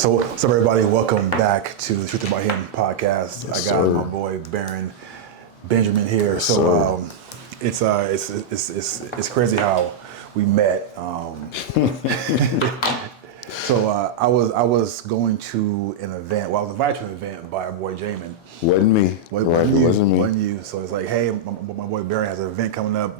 So what's up, everybody? Welcome back to the Truth About Him podcast. Yes, I got sir. my boy Barron Benjamin here. Yes, It's crazy how we met. I was going to an event. Well, I was invited to an event by our boy Jamin. Wasn't me. Wasn't you. So it's like, hey, my boy Barron has an event coming up.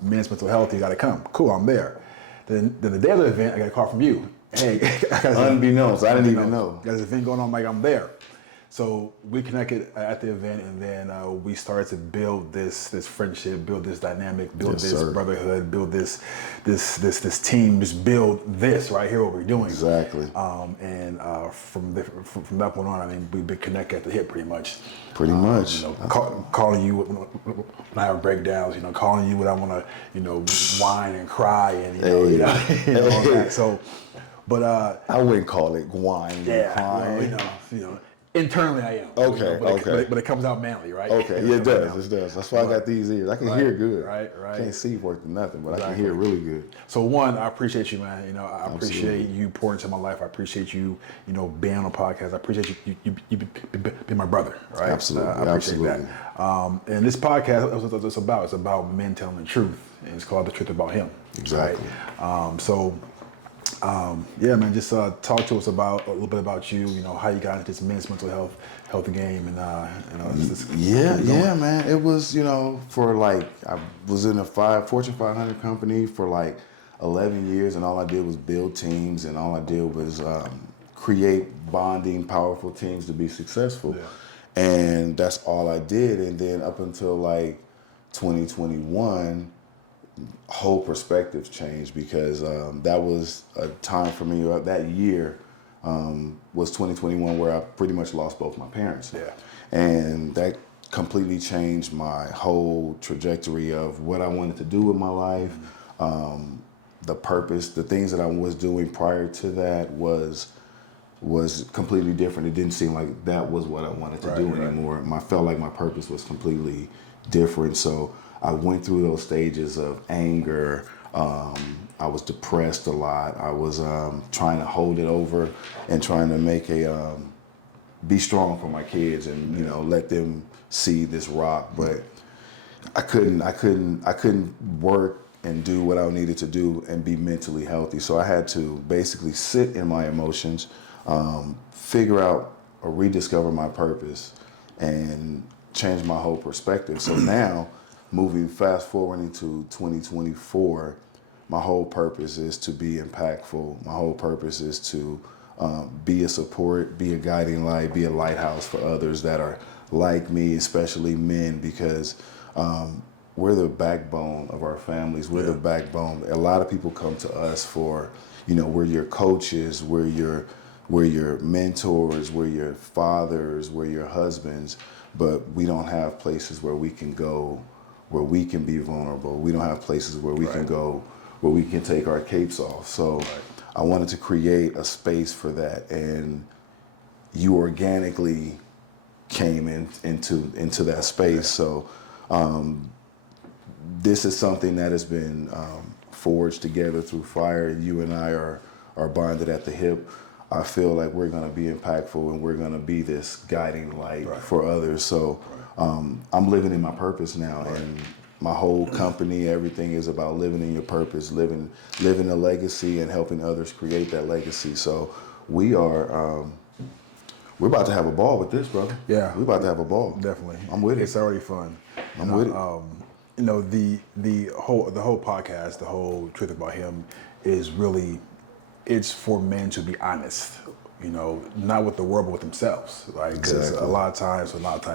Men's mental health. You got to come. Cool, I'm there. Then the day of the event, I got a call from you. Hey, Unbeknownst, I didn't even know. Got this event going on, Mike. I'm there. So we connected at the event, and then we started to build this friendship, build this dynamic, build this brotherhood, build this team, just build this right here, what we're doing. Exactly. From that point on, I mean, we've been connected at the hip pretty much. Calling you when I have breakdowns, calling you when I want to, whine and cry, and all that. So. But I wouldn't call it whining and crying. Internally I am. Okay. But it comes out manly, right? Okay, yeah, it does. That's why I got these ears. I can hear good. Right. Can't see worth nothing, but I can hear really good. So one, I appreciate you, man. I appreciate you pouring into my life. I appreciate you, being on a podcast. I appreciate you being my brother, right? Absolutely. I appreciate that. And this podcast, it's about men telling the truth, and it's called The Truth About Him. Exactly. Right? Yeah, man. Just talk to us about a little bit about you. How you got into this men's mental health game, and Yeah, man. It was for I was in a Fortune 500 company for 11 years, and all I did was build teams, and all I did was create bonding, powerful teams to be successful, and that's all I did. And then up until 2021. Whole perspective changed because that was a time for me. That year was 2021 where I pretty much lost both my parents. Yeah. And that completely changed my whole trajectory of what I wanted to do with my life, the purpose, the things that I was doing prior to that was completely different. It didn't seem like that was what I wanted to do anymore. I felt like my purpose was completely different. So I went through those stages of anger. I was depressed a lot. I was trying to hold it over and trying to make be strong for my kids and let them see this rock. But I couldn't work and do what I needed to do and be mentally healthy. So I had to basically sit in my emotions, figure out or rediscover my purpose, and change my whole perspective. So now, moving fast forward into 2024, my whole purpose is to be impactful. My whole purpose is to be a support, be a guiding light, be a lighthouse for others that are like me, especially men, because we're the backbone of our families. We're the backbone. A lot of people come to us for, we're your coaches, we're your mentors, we're your fathers, we're your husbands, but we don't have places where we can go where we can be vulnerable. We don't have places where we can go, where we can take our capes off. So I wanted to create a space for that, and you organically came into that space. So this is something that has been forged together through fire. You and I are bonded at the hip. I feel like we're going to be impactful, and we're going to be this guiding light for others. So I'm living in my purpose now, and my whole company, everything is about living in your purpose, living a legacy and helping others create that legacy. So we're about to have a ball with this, brother. Yeah. We're about to have a ball. Definitely. I'm with it. It's already fun. I'm with it. The whole podcast, the whole Truth About Him is really, it's for men to be honest, not with the world, but with themselves, right? Because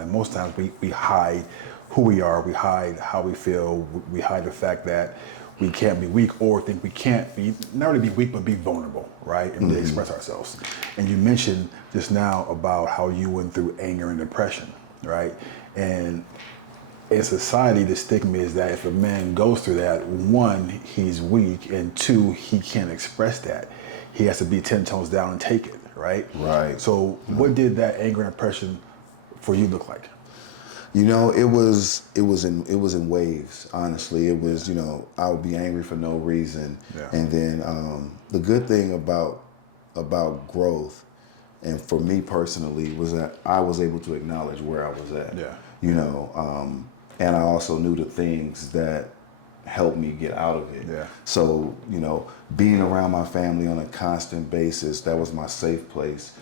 most times we hide who we are, we hide how we feel, we hide the fact that we can't be weak or think we can't be, not really be weak, but be vulnerable, right? And really express ourselves. And you mentioned just now about how you went through anger and depression, right? And in society, the stigma is that if a man goes through that, one, he's weak, and two, he can't express that. He has to be 10 tones down and take it, right? Right. So what did that anger and depression for you look like? It was in waves. Honestly, it was I would be angry for no reason, and then the good thing about growth And for me personally, was that I was able to acknowledge where I was at. Yeah. You know, and I also knew the things that helped me get out of it. Yeah. So, you know, being around my family on a constant basis, that was my safe place.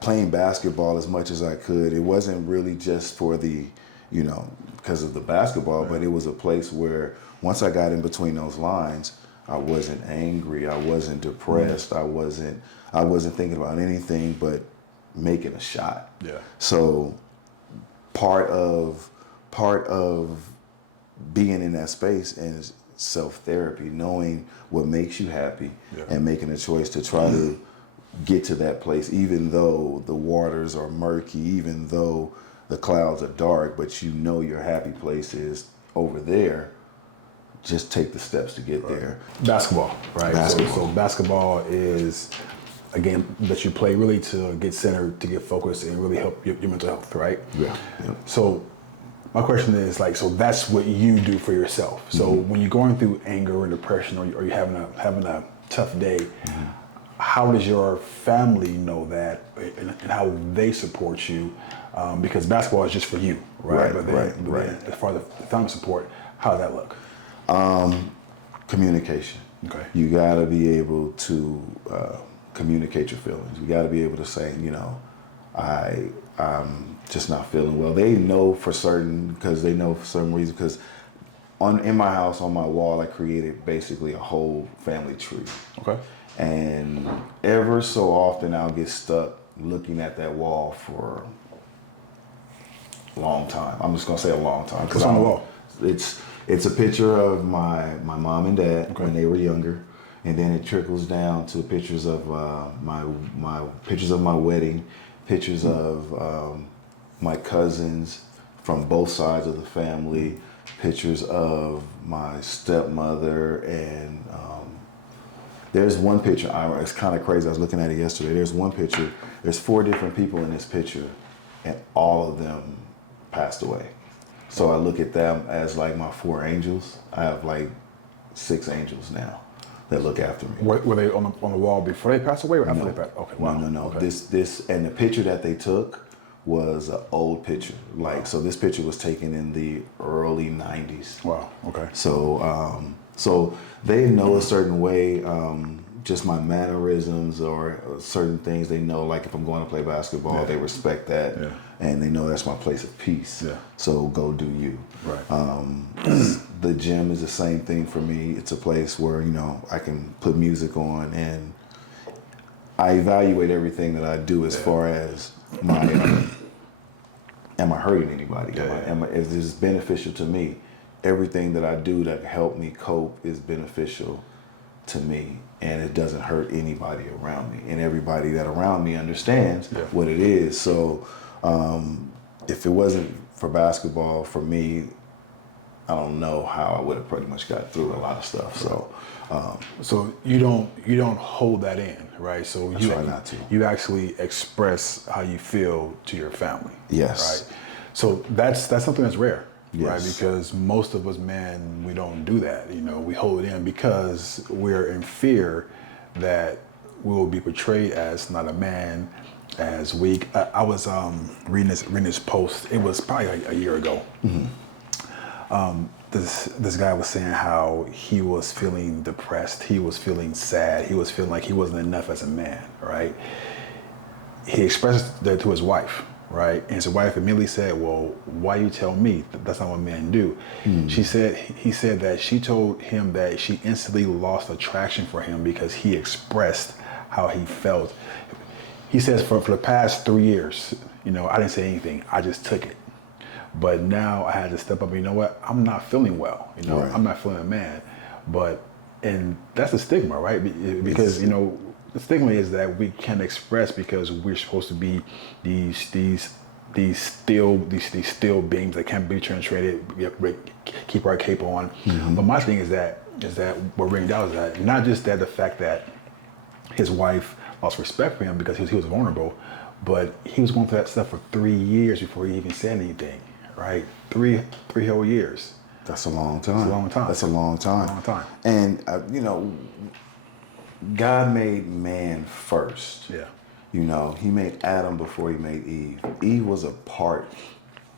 Playing basketball as much as I could, it wasn't really just for the, you know, because of the basketball, but it was a place where once I got in between those lines, I wasn't angry, I wasn't depressed, I wasn't thinking about anything but making a shot. Yeah. So part of being in that space is self-therapy, knowing what makes you happy and making a choice to try to get to that place, even though the waters are murky, even though the clouds are dark, but you know your happy place is over there. Just take the steps to get there. Basketball, right? Basketball. So basketball is a game that you play really to get centered, to get focused, and really help your mental health, right? Yeah. So my question is like, so that's what you do for yourself. So when you're going through anger and depression, or you're having a tough day, how does your family know that, and how they support you? Because basketball is just for you, right? But then as far as the family support, how does that look? Communication. Okay. You got to be able to communicate your feelings. You got to be able to say, you know, I'm just not feeling well. They know for certain, because they know for some reason, because in my house, on my wall, I created basically a whole family tree. Okay. And ever so often I'll get stuck looking at that wall for a long time. I'm just gonna say a long time. What's on the wall? It's a picture of my mom and dad when they were younger, and then it trickles down to pictures of my pictures of my wedding, pictures of my cousins from both sides of the family, pictures of my stepmother, and there's one picture, it's kind of crazy, I was looking at it yesterday. There's one picture, there's 4 different people in this picture, and all of them passed away. So I look at them as like my 4 angels. I have like 6 angels now that look after me. Were they on the wall before they passed away or after they passed? Okay, wow. No. Okay. This, and the picture that they took was an old picture. Like, so this picture was taken in the early 90s. Wow, okay. So they know a certain way, just my mannerisms or certain things they know, like if I'm going to play basketball, they respect that, and they know that's my place of peace. Yeah. So go do you. Right. The gym is the same thing for me. It's a place where, you know, I can put music on, and I evaluate everything that I do as far as my, am I hurting anybody? Is this beneficial to me? Everything that I do that help me cope is beneficial to me, and it doesn't hurt anybody around me, and everybody that around me understands what it is. So if it wasn't for basketball, for me, I don't know how I would have pretty much got through a lot of stuff. So you don't hold that in, right? So I try not to. You actually express how you feel to your family. Yes. Right. So that's something that's rare. Yes. Right, because most of us men, we don't do that. You know, we hold it in because we're in fear that we will be portrayed as not a man, as weak. I was reading this post. It was probably like a year ago. This guy was saying how he was feeling depressed. He was feeling sad. He was feeling like he wasn't enough as a man. Right. He expressed that to his wife. Right, and his wife immediately said, "Well, why you tell me? That's not what men do." He said that she told him that she instantly lost attraction for him because he expressed how he felt. He says for the past 3 years, you know, I didn't say anything. I just took it. But now I had to step up. You know what? I'm not feeling well. You know, I'm not feeling a man. And that's a stigma, right? Because you know. The stigma is that we can't express because we're supposed to be these steel beings that can't be translated. Keep our cape on. But my thing is that what rings out is that not just that the fact that his wife lost respect for him because he was vulnerable, but he was going through that stuff for 3 years before he even said anything. Right, three whole years. That's a long time. That's a long time. That's a long time. A long time. And you know, God made man first. Yeah. You know, he made Adam before he made Eve. Eve was a part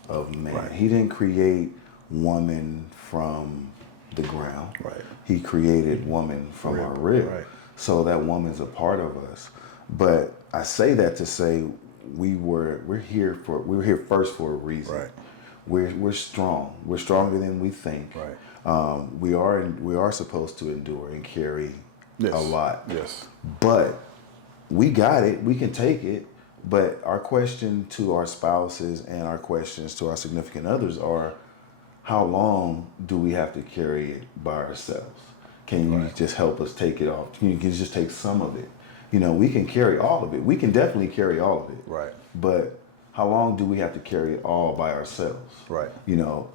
of man. Right. He didn't create woman from the ground. Right. He created woman from our rib. Right. So that woman's a part of us. But I say that to say we're here first for a reason. Right. We're strong. We're stronger than we think. Right. We are supposed to endure and carry Yes. a lot. Yes. But we got it. We can take it. But our question to our spouses and our questions to our significant others are, how long do we have to carry it by ourselves? Can you just help us take it off? Can you just take some of it? You know, we can carry all of it. We can definitely carry all of it. Right. But how long do we have to carry it all by ourselves? Right. You know,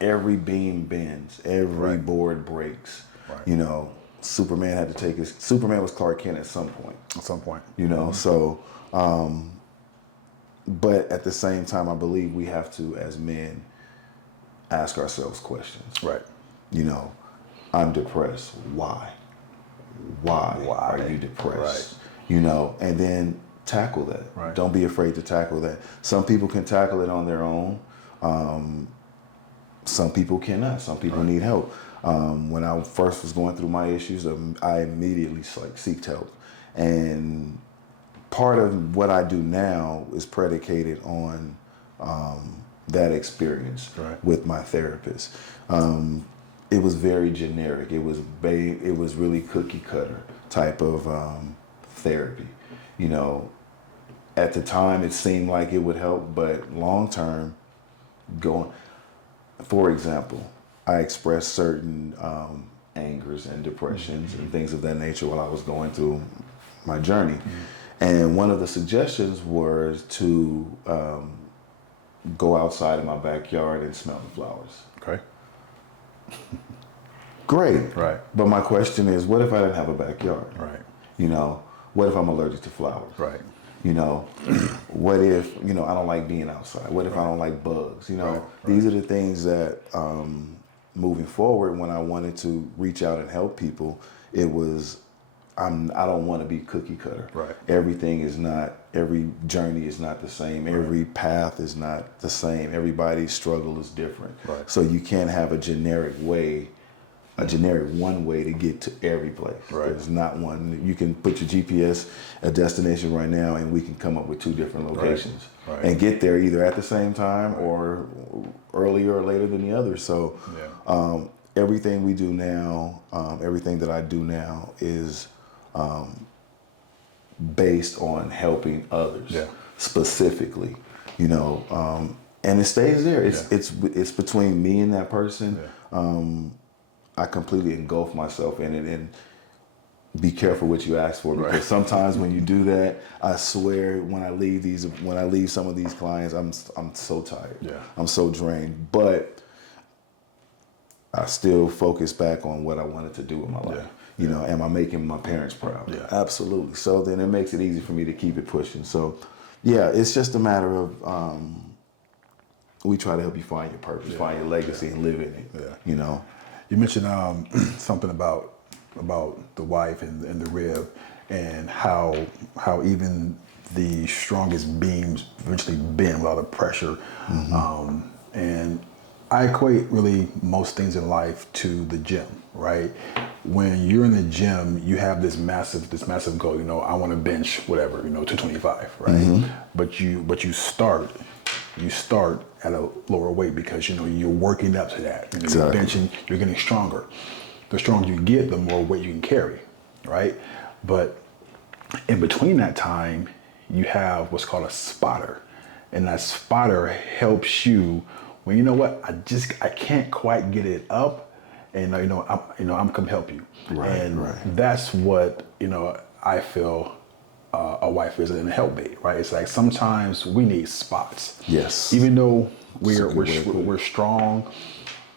every beam bends, every board breaks. Right. You know, Superman was Clark Kent at some point. At some point. You know, so, but at the same time, I believe we have to, as men, ask ourselves questions. Right. You know, I'm depressed. Why? Why are you depressed? Right. You know, and then tackle that. Right. Don't be afraid to tackle that. Some people can tackle it on their own. Some people cannot. Some people need help. When I first was going through my issues, I immediately seeked help. And part of what I do now is predicated on that experience with my therapist. It was very generic. It was really cookie cutter type of therapy. You know, at the time it seemed like it would help, but long term, for example, I expressed certain angers and depressions and things of that nature while I was going through my journey. And one of the suggestions was to go outside in my backyard and smell the flowers. Okay. Great. Right. But my question is, what if I didn't have a backyard? Right. You know, what if I'm allergic to flowers? Right. You know, what if, I don't like being outside? What if I don't like bugs? You know, these are the things that moving forward, when I wanted to reach out and help people, it was, I don't want to be cookie cutter. Right. Every journey is not the same. Every path is not the same. Everybody's struggle is different. Right. So you can't have a generic one way to get to every place. Right. There's not one. You can put your GPS at destination right now and we can come up with 2 different locations and get there either at the same time or earlier or later than the other. So everything we do now, everything that I do now is based on helping others specifically, and it stays there. It's between me and that person. I completely engulf myself in it, and be careful what you ask for, because sometimes when you do that, I swear when I leave some of these clients, I'm so tired. I'm so drained, but I still focus back on what I wanted to do with my life. Am I making my parents proud? Absolutely. So then it makes it easy for me to keep it pushing. So it's just a matter of we try to help you find your purpose, find your legacy, and live in it. You mentioned something about the wife and the rib, and how even the strongest beams eventually bend without the pressure. And I equate really most things in life to the gym, right? When you're in the gym, you have this massive goal. I want to bench whatever, 225, right? But you start at a lower weight because you're working up to that. You're benching, you're getting stronger. The stronger you get, the more weight you can carry, right? But in between that time, you have what's called a spotter, and that spotter helps you when I can't quite get it up, and I'm come help you. That's what I feel a wife is in a help bait, right? It's like sometimes we need spots. Yes. Even though we're strong,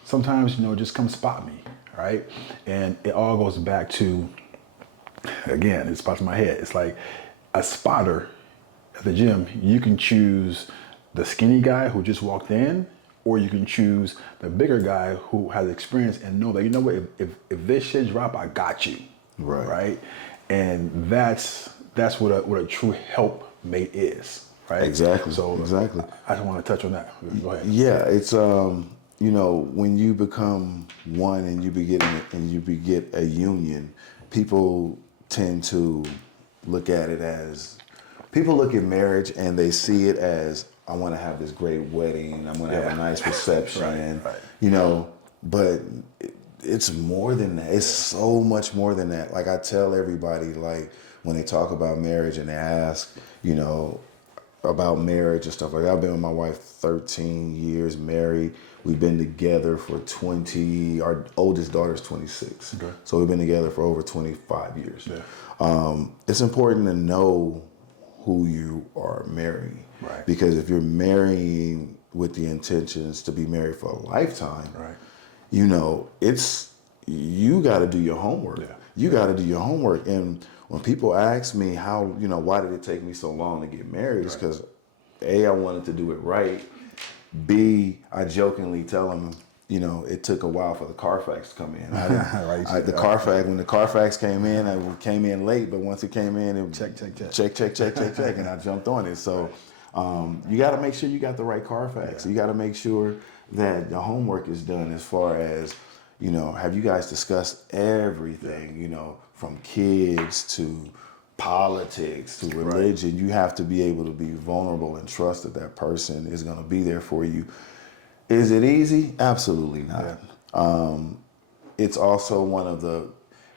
sometimes just come spot me, right? And it all goes back to, again, it spots in my head. It's like a spotter at the gym. You can choose the skinny guy who just walked in, or you can choose the bigger guy who has experience and know that if this shit drop, I got you. right? And that's what a true helpmate is, right? Exactly. So Exactly. I just want to touch on that. Go ahead. Yeah, it's when you become one and you beget a union, people tend to look at marriage and they see it as, I want to have this great wedding, I'm going to have a nice reception, Right. but it's more than that. It's so much more than that. Like I tell everybody, like when they talk about marriage and they ask, about marriage and stuff like that. I've been with my wife 13 years married. We've been together for 20, our oldest daughter's 26. Okay. So we've been together for over 25 years. Yeah. It's important to know who you are marrying. Right. Because if you're marrying with the intentions to be married for a lifetime, Right. you got to do your homework. Yeah. You got to do your homework. And when people ask me why did it take me so long to get married, it's because A, I wanted to do it right. B, I jokingly tell them, it took a while for the Carfax to come in. When the Carfax came in, I came in late, but once it came in, it check, and I jumped on it. So you got to make sure you got the right Carfax. Yeah. You got to make sure that the homework is done as far as, have you guys discussed everything, from kids to politics to religion. Right. You have to be able to be vulnerable and trust that person is going to be there for you. Is it easy? Absolutely not. Yeah. It's also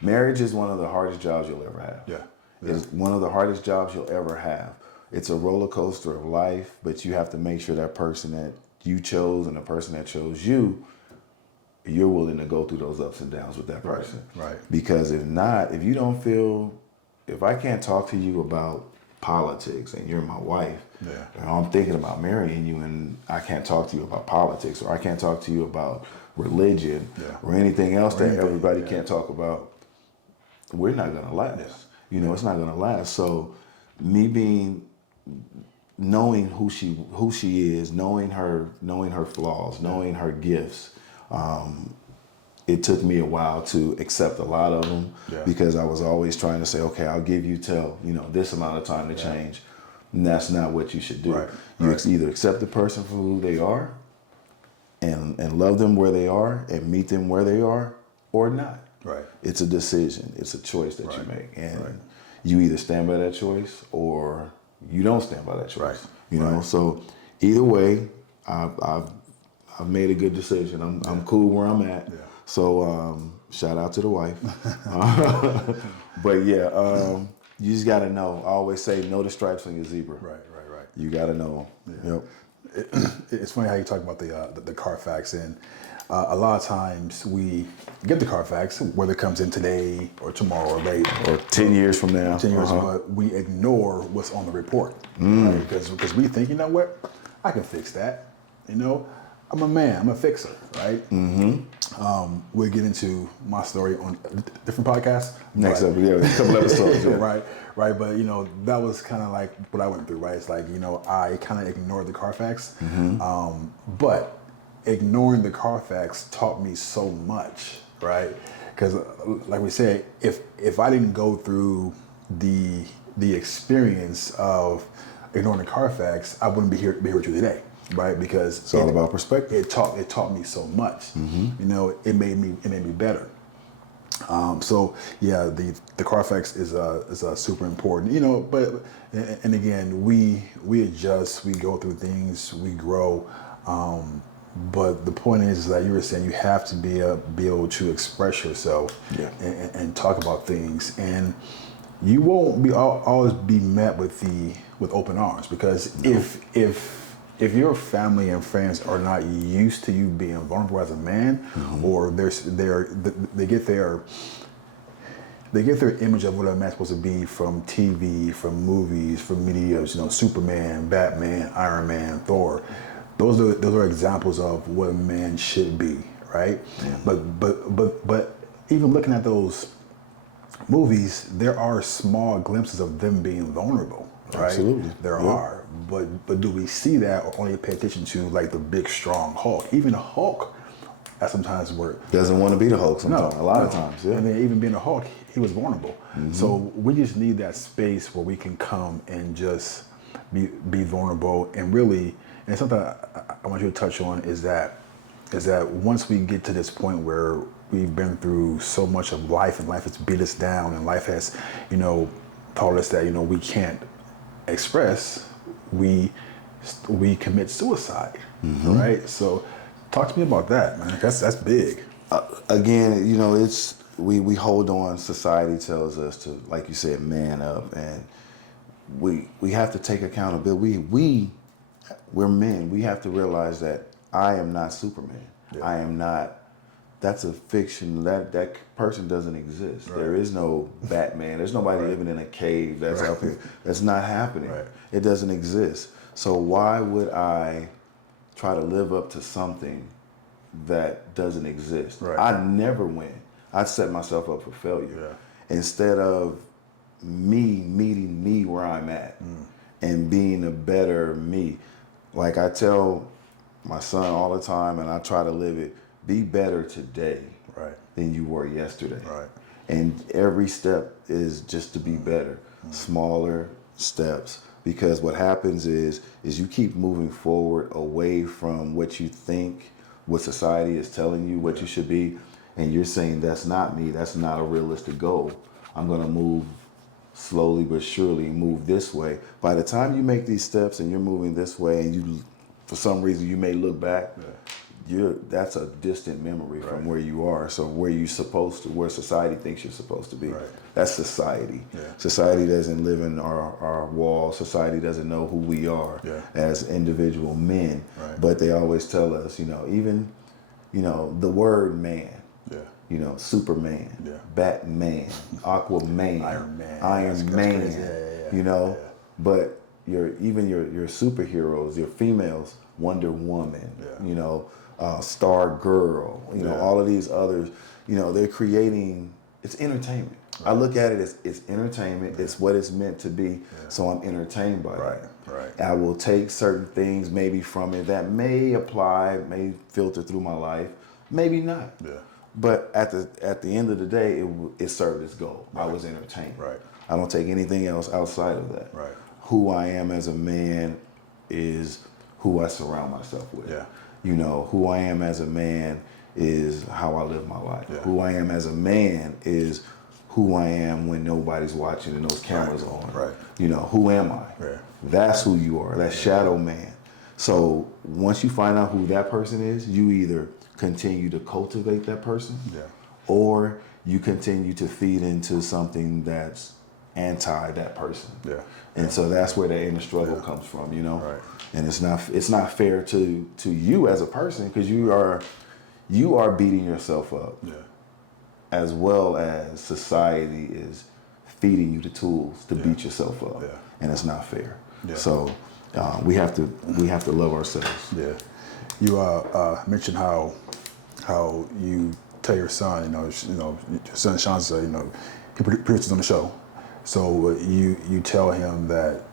marriage is one of the hardest jobs you'll ever have. Yeah. It's one of the hardest jobs you'll ever have. It's a roller coaster of life, but you have to make sure that person that you chose and the person that chose you, you're willing to go through those ups and downs with that person. Right. Because if I can't talk to you about politics and you're my wife, and I'm thinking about marrying you and I can't talk to you about politics, or I can't talk to you about religion or anything else that everybody can't talk about, we're not going to last. It's not going to last. So knowing who she is, knowing her flaws, knowing her gifts, it took me a while to accept a lot of them because I was always trying to say, okay, I'll give you till this amount of time to change. And that's not what you should do. Right. You either accept the person for who they are and love them where they are and meet them where they are, or not. Right. It's a decision. It's a choice that you make. And you either stand by that choice or you don't stand by that choice. Right. So either way, I've made a good decision. I'm cool where I'm at. Yeah. So shout out to the wife. But you just got to know. I always say, know the stripes on your zebra. Right. You got to know. Yeah. Yep. It's funny how you talk about the Carfax, and a lot of times we get the Carfax, whether it comes in today or tomorrow or late. Or 10 years from now. 10 years, but we ignore what's on the report. Right? Because we think, what, I can fix that. I'm a man, I'm a fixer, right? Mm-hmm. We'll get into my story on different podcasts. Next up, a couple episodes. Right. But, that was kind of like what I went through, right? It's like, I kind of ignored the Carfax. Mm-hmm. But ignoring the Carfax taught me so much, right? Because like we said, if I didn't go through the experience of ignoring the Carfax, I wouldn't be here with you today. Right, because it's all about perspective. It taught me so much. Mm-hmm. It made me better. The Carfax is super important. But and again, we adjust, we go through things, we grow. But the point is that you were saying you have to be able to express yourself and talk about things, and you won't always be met with open arms, because if your family and friends are not used to you being vulnerable as a man, or they get their image of what a man's supposed to be from TV, from movies, from media, Superman, Batman, Iron Man, Thor. Those are examples of what a man should be, right? Mm-hmm. But even looking at those movies, there are small glimpses of them being vulnerable, right? Absolutely. There are. But do we see that, or only pay attention to like the big strong Hulk? Even the Hulk, at sometimes doesn't want to be the Hulk sometimes. A lot of times, yeah. And then even being a Hulk, he was vulnerable. So we just need that space where we can come and just be vulnerable and really. And something I want you to touch on is that once we get to this point where we've been through so much of life and life has beat us down and life has, taught us that we can't express, we commit suicide, right? So talk to me about that, man. That's big. Again, it's we hold on. Society tells us to, like you said, man up, and we have to take accountability. We're men. We have to realize that I am not Superman. Yeah. I am not. That's a fiction. That person doesn't exist. Right. There is no Batman. There's nobody living in a cave that's up here. That's not happening. Right. It doesn't exist. So why would I try to live up to something that doesn't exist? Right. I never win. I set myself up for failure. Instead of me meeting me where I'm at and being a better me. Like I tell my son all the time, and I try to live it, be better today than you were yesterday. Right. And every step is just to be better, smaller steps. Because what happens is you keep moving forward away from what you think, what society is telling you, what you should be, and you're saying, that's not me, that's not a realistic goal. I'm gonna move slowly but surely, move this way. By the time you make these steps and you're moving this way, and you, for some reason, you may look back, that's a distant memory from where you are. So where where society thinks you're supposed to be. That's society. Society doesn't live in our walls. Society doesn't know who we are as individual men. But they always tell us, even, the word man. Superman, Batman, Aquaman, Iron Man, but your superheroes, your females, Wonder Woman, Star Girl, all of these others, they're creating, it's entertainment. I look at it as it's entertainment. It's what it's meant to be. So I'm entertained by that. I will take certain things maybe from it that may apply, may filter through my life, maybe not. But at the end of the day, it served its goal. I was entertained. I don't take anything else outside of that. Who I am as a man is who I surround myself with. Who I am as a man is how I live my life. Who I am as a man is who I am when nobody's watching and those cameras are on. Who am I? That's who you are. That shadow man. So once you find out who that person is, you either continue to cultivate that person, or you continue to feed into something that's anti that person. And so that's where the inner struggle comes from, And it's not fair to you as a person, because you are beating yourself up, as well as society is feeding you the tools to beat yourself up, and it's not fair. So we have to love ourselves. You mentioned how you tell your son, your son Sean, he produces on the show. So you tell him that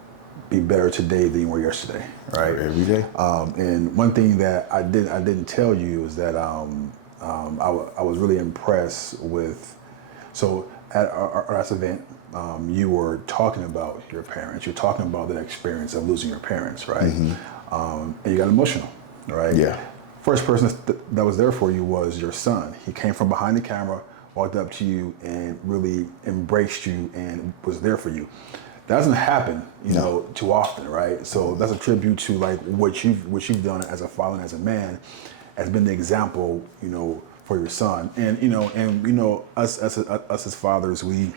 be better today than you were yesterday, right? Every day. And one thing that I didn't tell you is that I was really impressed with. So at our last event, you were talking about your parents. You're talking about that experience of losing your parents, right? And you got emotional, right? First person that was there for you was your son. He came from behind the camera, walked up to you, and really embraced you and was there for you. That doesn't happen, too often, right? So that's a tribute to like what you've done as a father and as a man, has been the example, for your son. And us as fathers, we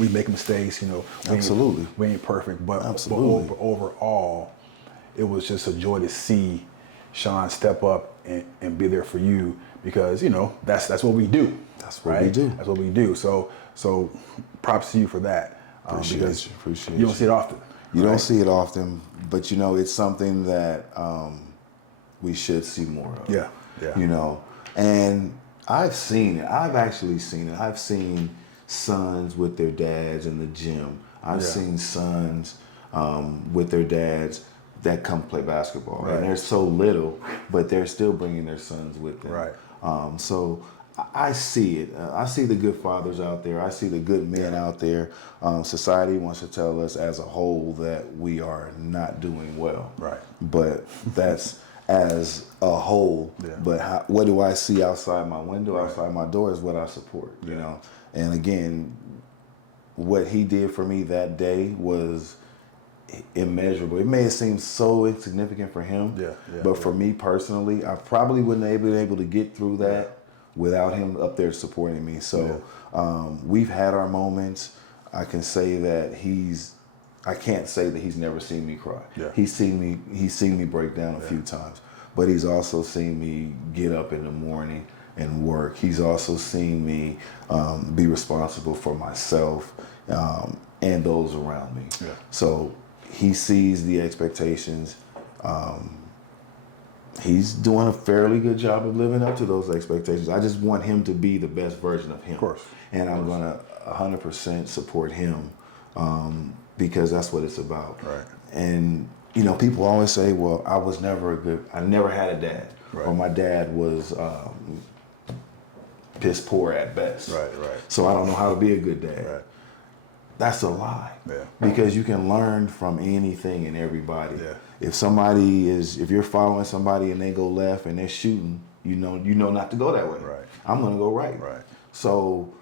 make mistakes, Absolutely. We ain't perfect, but overall, it was just a joy to see Sean step up and be there for you, because that's what we do. That's what we do. That's what we do. So props to you for that. Appreciate You don't see it often. You don't see it often, but it's something that we should see more of. And I've seen it. I've actually seen it. I've seen sons with their dads in the gym. I've seen sons with their dads that come play basketball. And they're so little, but they're still bringing their sons with them. So I see it. I see the good fathers out there. I see the good men out there. Society wants to tell us as a whole that we are not doing well. Right. But that's as a whole. Yeah. But what do I see outside my window, Right. outside my door is what I support, you know. And again, what he did for me that day was immeasurable. It may have seemed so insignificant for him, but for me personally, I probably wouldn't have been able to get through that without him up there supporting me. So we've had our moments. I can say that I can't say that he's never seen me cry. Yeah. He's seen me break down a few times, but he's also seen me get up in the morning and work. He's also seen me be responsible for myself and those around me. Yeah. So he sees the expectations. He's doing a fairly good job of living up to those expectations. I just want him to be the best version of him. Of course. And I'm going to 100% support him because that's what it's about. Right. And, you know, people always say, well, I never had a dad. Right. Or my dad was piss poor at best. Right. So I don't know how to be a good dad. Right. That's a lie. Yeah. Because you can learn from anything and everybody. Yeah. If you're following somebody and they go left and they're shooting, you know not to go that way. Right. I'm gonna go right. Right. So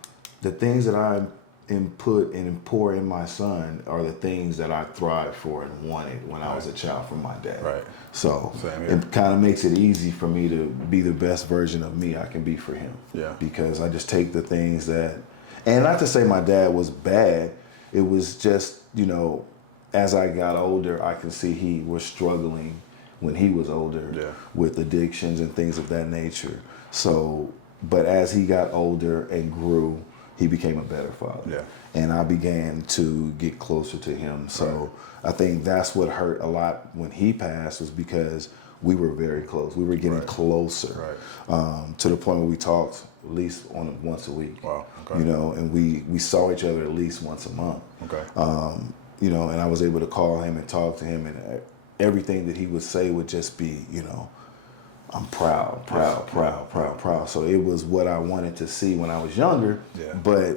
the things that I input and pour in my son are the things that I thrived for and wanted when I was a child from my dad. Right. So Same here. it kind of makes it easy for me to be the best version of me I can be for him. Yeah. Because I just take the things that, and not to say my dad was bad, it was just, you know, as I got older, I can see he was struggling when he was older with addictions and things of that nature. So, but as he got older and grew, he became a better father. Yeah. And I began to get closer to him. So I think that's what hurt a lot when he passed, was because we were very close. We were getting closer to the point where we talked at least once a week. Wow. Okay. You know, and we saw each other at least once a month. Okay. You know, and I was able to call him and talk to him, and everything that he would say would just be, you know, I'm proud. So it was what I wanted to see when I was younger, but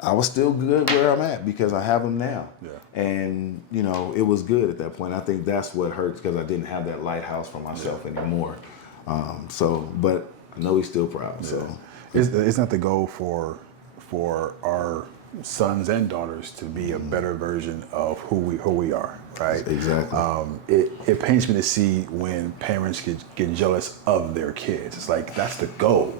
I was still good where I'm at because I have him now. Yeah. And, you know, it was good at that point. I think that's what hurts, because I didn't have that lighthouse for myself anymore. But I know he's still proud. So Isn't that the goal for our sons and daughters, to be a better version of who we are, right? Exactly. It pains me to see when parents get jealous of their kids. It's like, that's the goal.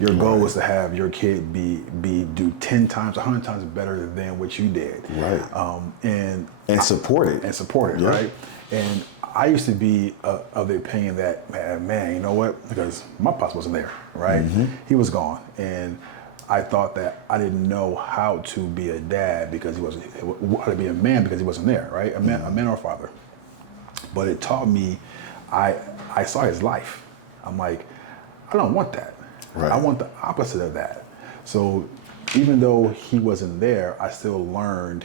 Your goal is to have your kid do 10 times, 100 times better than what you did. Right. And support it. And support it, right? And I used to be of the opinion that, man, you know what? Because my pops wasn't there, right? He was gone. And I thought that I didn't know how to be a dad because he wasn't, how to be a man because he wasn't there, right? A man or a father. But it taught me, I saw his life. I'm like, I don't want that. Right. I want the opposite of that. So even though he wasn't there, I still learned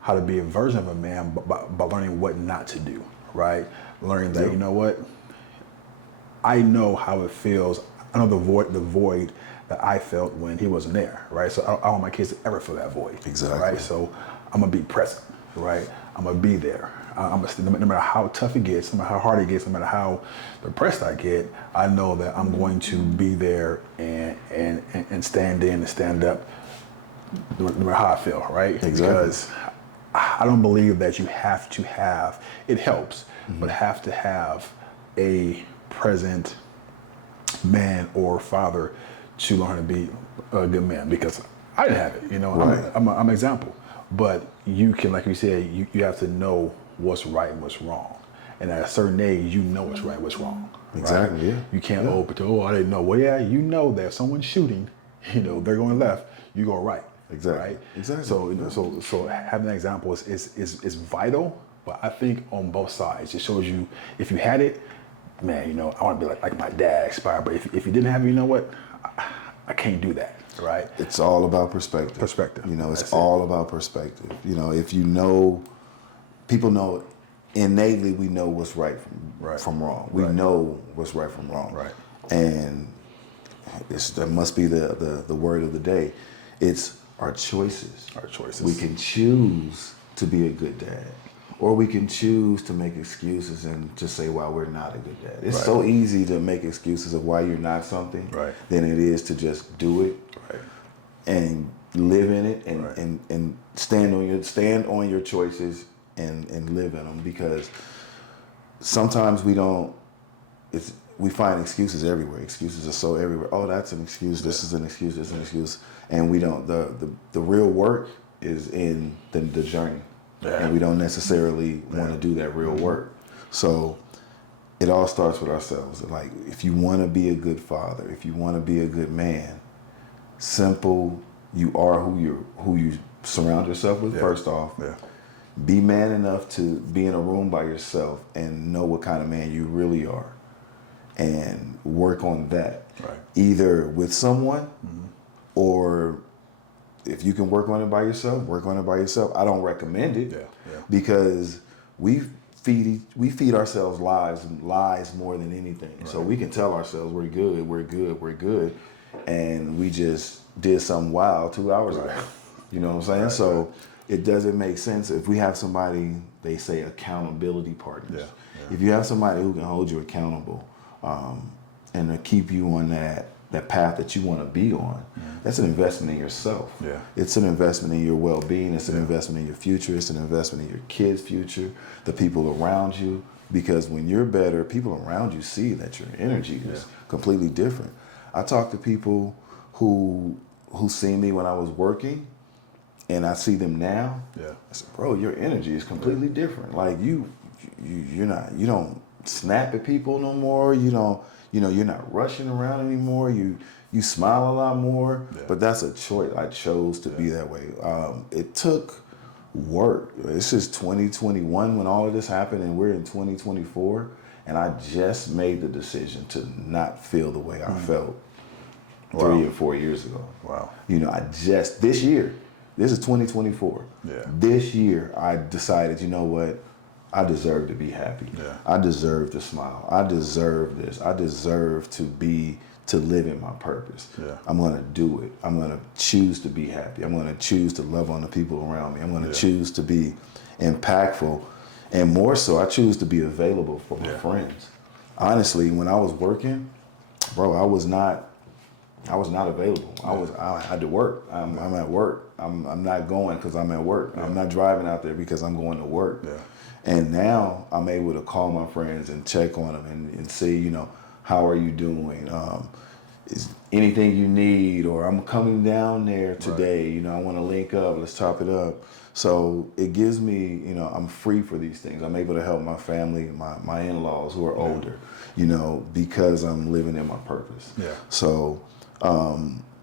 how to be a version of a man by learning what not to do, right? Learning that, you know what? I know how it feels. I know the void that I felt when he wasn't there, right? So I don't want my kids to ever feel that void. Exactly. Right? So I'm gonna be present, right? I'm gonna be there. No matter how tough it gets, no matter how hard it gets, no matter how depressed I get, I know that I'm going to be there and stand in and stand up, no matter how I feel, right? Exactly. Because I don't believe that you have to have, it helps, but have to have a present man or father to learn to be a good man, because I didn't have it, you know. Right. I'm an example, but you can, like you said, you have to know what's right and what's wrong, and at a certain age, you know what's right and what's wrong. Exactly. Right? Yeah. You can't I didn't know. Well, yeah, you know that if someone's shooting, you know they're going left, you go right. Exactly. Right. Exactly. So having an example is vital, but I think on both sides, it shows you if you had it, man, you know, I want to be like my dad expired, but if you didn't have it, you know what? I can't do that, right? It's all about perspective. Perspective. You know, it's all about perspective. You know, if you know, people know innately, we know what's right from wrong. We know what's right from wrong. Right. And that must be the word of the day. It's our choices. Our choices. We can choose to be a good dad, or we can choose to make excuses and just say why we're not a good dad. It's Right. so easy to make excuses of why you're not something Right. than it is to just do it Right. and live in it and, Right. and stand on your choices and live in them, because sometimes we find excuses everywhere. Excuses are so everywhere. Oh, that's an excuse. This is an excuse. This is an excuse. And we don't. The real work is in the journey, and we don't necessarily want to do that real work. So it all starts with ourselves. Like, if you want to be a good father, if you want to be a good man, simple. You are who you surround yourself with. First off, be man enough to be in a room by yourself and know what kind of man you really are, and work on that. Right. Either with someone, or if you can work on it by yourself, work on it by yourself. I don't recommend it, because we feed ourselves lies more than anything. Right. So we can tell ourselves we're good, and we just did something wild 2 hours ago. You know what I'm saying? So it doesn't make sense if we have somebody, they say accountability partners. If you have somebody who can hold you accountable, and to keep you on that path that you want to be on, that's an investment in yourself. It's an investment in your well-being. It's an investment in your future. It's an investment in your kids' future, the people around you. Because when you're better, people around you see that your energy is completely different. I talk to people who seen me when I was working, and I see them now. I said, bro, your energy is completely different. Like you don't snap at people no more. You're not rushing around anymore. You smile a lot more. But that's a choice. I chose to be that way. It took work. This is 2021 when all of this happened, and we're in 2024. And I just made the decision to not feel the way I felt 3 or 4 years ago. Wow. This year, this is 2024. This year, I decided, you know what? I deserve to be happy. I deserve to smile. I deserve this. I deserve to live in my purpose. I'm going to do it. I'm going to choose to be happy. I'm going to choose to love on the people around me. I'm going to choose to be impactful. And more so, I choose to be available for my friends. Honestly, when I was working, bro, I was not available. I had to work. I'm at work. I'm not going because I'm at work. I'm not driving out there because I'm going to work. And now I'm able to call my friends and check on them and see, how are you doing? Is anything you need? Or I'm coming down there today. I want to link up. Let's chop it up. So it gives me, I'm free for these things. I'm able to help my family, my in-laws who are older, because I'm living in my purpose. So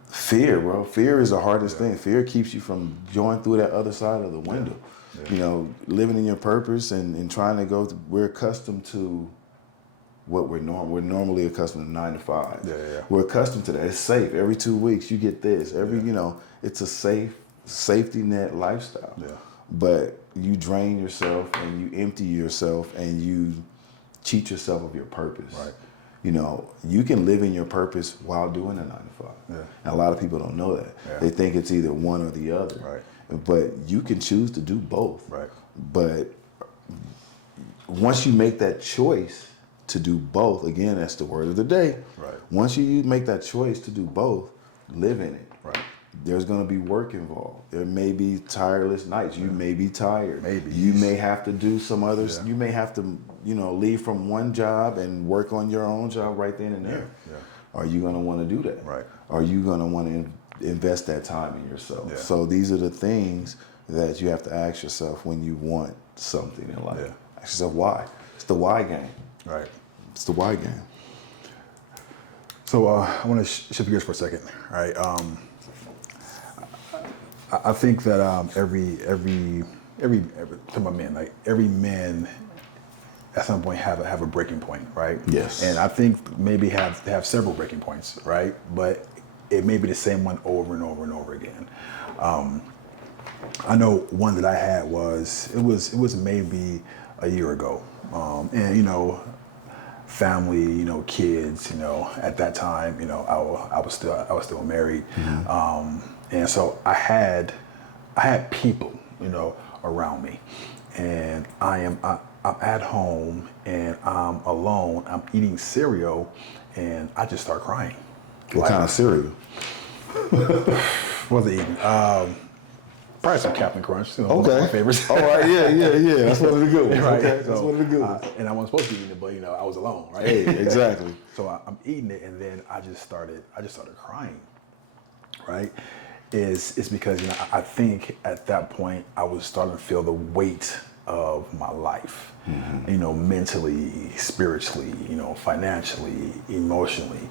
fear, bro. Fear is the hardest thing. Fear keeps you from going through that other side of the window. Living in your purpose and trying to go we're accustomed to what we're normally accustomed to 9 to 5. We're accustomed to that. It's safe. Every 2 weeks you get this. It's a safety net lifestyle. But you drain yourself and you empty yourself and you cheat yourself of your purpose. You can live in your purpose while doing a 9 to 5. And a lot of people don't know that. They think it's either one or the other. But you can choose to do both. But once you make that choice to do both, again, that's the word of the day. Once you make that choice to do both, live in it. There's going to be work involved. There may be tireless nights. You may be tired. You may have to do some others. You may have to, leave from one job and work on your own job right then and there. Are you going to want to do that? Are you going to want to invest that time in yourself? So these are the things that you have to ask yourself when you want something in life. Ask yourself why. It's the why game. It's the why game. So I want to shift gears for a second. I think that every to my men, like every man at some point have a breaking point, right? Yes. And I think maybe have several breaking points, right? But it may be the same one over and over and over again. I know one that I had was maybe a year ago, and family, kids, at that time, I was still married. And so I had people, around me, and I'm at home and I'm alone. I'm eating cereal, and I just start crying. What kind of cereal? What was I eating? Probably some Captain Crunch. One of my favorites. All right, yeah. That's one of the good ones. Right. Okay, So, that's one of the good ones. And I wasn't supposed to be eating it, but I was alone, right? Hey, exactly. So I'm eating it, and then I just started crying. Right? It's because I think at that point I was starting to feel the weight of my life. Mentally, spiritually, financially, emotionally.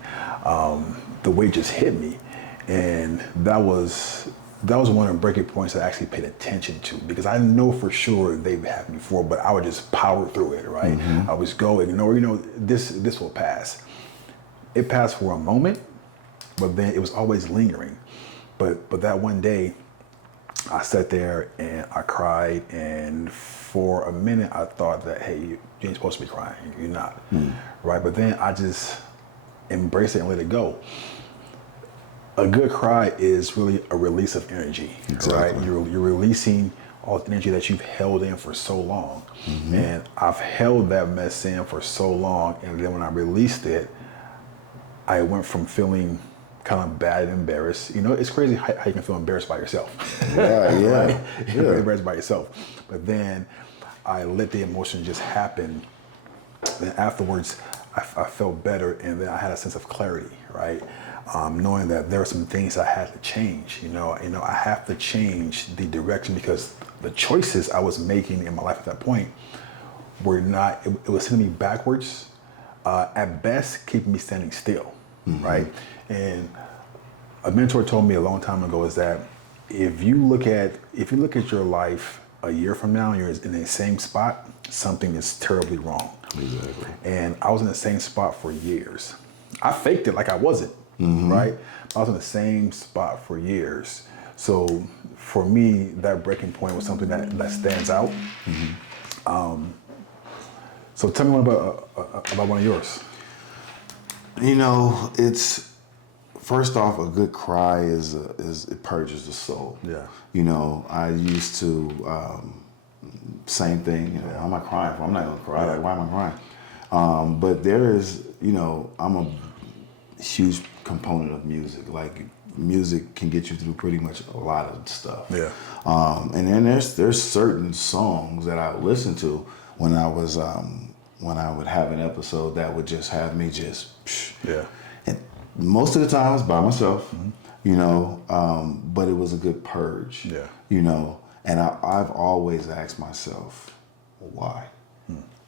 The weight just hit me, and that was one of the breaking points that I actually paid attention to, because I know for sure they've had me before, but I would just power through it, right? I was going, this will pass. It passed for a moment, but then it was always lingering. But that one day, I sat there and I cried, and for a minute I thought that, hey, you ain't supposed to be crying, you're not, right? But then I just embraced it and let it go. A good cry is really a release of energy, right? You're releasing all the energy that you've held in for so long. And I've held that mess in for so long, and then when I released it, I went from feeling kind of bad and embarrassed. It's crazy how you can feel embarrassed by yourself. Yeah. You're embarrassed by yourself. But then I let the emotion just happen. Then afterwards, I felt better, and then I had a sense of clarity, right? Knowing that there were some things I had to change. I have to change the direction, because the choices I was making in my life at that point were not, it was sending me backwards, at best keeping me standing still, right? And a mentor told me a long time ago is that if you look at your life a year from now and you're in the same spot, something is terribly wrong. Exactly. And I was in the same spot for years. I faked it like I wasn't, right? I was in the same spot for years. So for me, that breaking point was something that stands out. So tell me about one of yours. It's, first off, a good cry is it purges the soul. Yeah. I used to, same thing, why am I crying for? I'm not gonna cry, like, why am I crying? But there is, I'm a huge component of music. Like, music can get you through pretty much a lot of stuff. Yeah. And then there's certain songs that I listened to when I was, when I would have an episode that would just have me just, Yeah. and most of the time I was by myself, but it was a good purge, and I've always asked myself, why?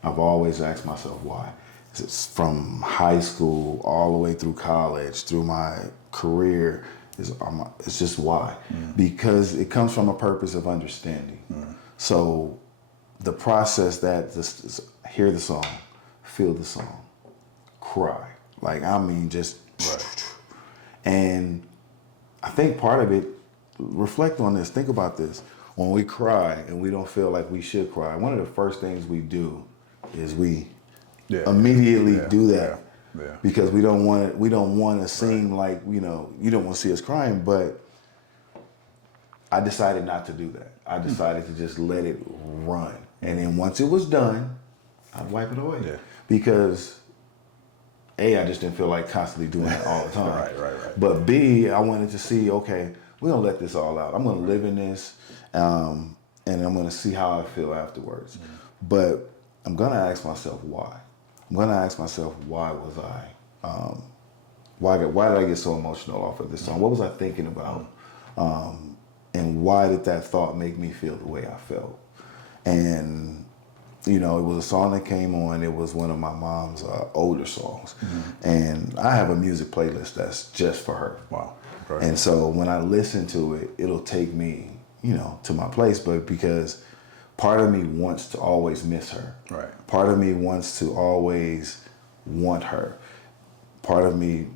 I've always asked myself why. It's from high school all the way through college, through my career, it's just why. Because it comes from a purpose of understanding. So the process that hear the song, feel the song, cry. Like, just, Right. And I think part of it, reflect on this, think about this. When we cry and we don't feel like we should cry, one of the first things we do is we immediately do that. Yeah. Because we don't want to seem like, you don't want to see us crying, but I decided not to do that. I decided to just let it run. And then once it was done, I'd wipe it away. Yeah. Because A, I just didn't feel like constantly doing that all the time. Right. But B, I wanted to see, okay, we're gonna let this all out. I'm gonna live in this, and I'm gonna see how I feel afterwards. But I'm gonna ask myself why. I'm gonna ask myself, why was I, why did I get so emotional off of this song? What was I thinking about? And why did that thought make me feel the way I felt? And it was a song that came on. It was one of my mom's older songs. And I have a music playlist that's just for her. Wow. Okay. And so when I listen to it, it'll take me, to my place. But because part of me wants to always miss her. Right. Part of me wants to always want her. Part of me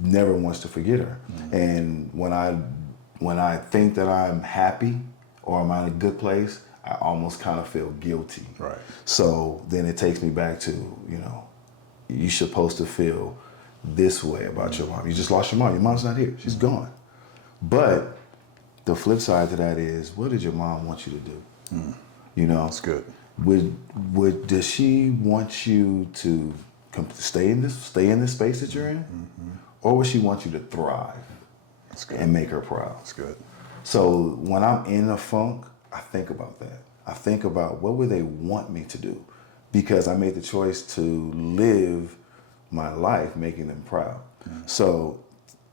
never wants to forget her. And when I think that I'm happy or I'm in a good place, I almost kind of feel guilty. Right. So then it takes me back to, you're supposed to feel this way about your mom. You just lost your mom. Your mom's not here. She's gone. But the flip side to that is, what did your mom want you to do? You know, That's good. Does she want you to stay in this space that you're in, or would she want you to thrive That's good. and make her proud? That's good. So when I'm in a funk, I think about that. I think about what would they want me to do, because I made the choice to live my life making them proud. So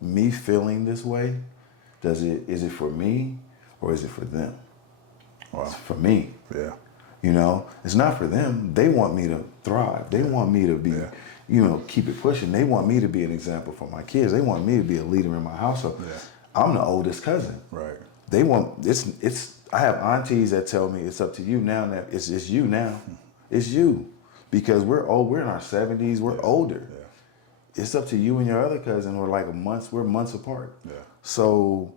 me feeling this way, is it for me or is it for them? Wow. It's for me. Yeah. You know, it's not for them. They want me to thrive. They want me to be, keep it pushing. They want me to be an example for my kids. They want me to be a leader in my household. Yeah. I'm the oldest cousin. Right. They want I have aunties that tell me it's up to you now. It's you now. It's you, because we're old. We're in our 70s. We're older. Yeah. It's up to you and your other cousin. We're months apart. Yeah. So,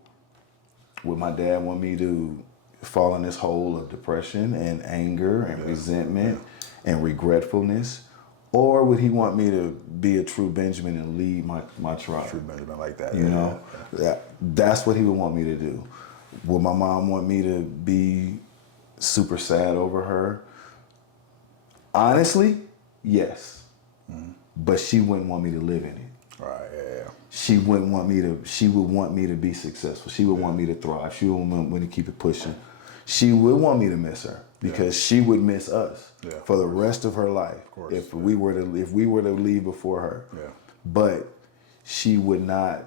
would my dad want me to fall in this hole of depression and anger and resentment and regretfulness, or would he want me to be a true Benjamin and lead my tribe? True Benjamin like that. You know, that's what he would want me to do. Would my mom want me to be super sad over her? Honestly, yes. But she wouldn't want me to live in it. Right, yeah. She would want me to be successful. She would want me to thrive. She would want me to keep it pushing. She would want me to miss her, because she would miss us for the rest of her life. Of course, if we were to leave before her. Yeah. But she would not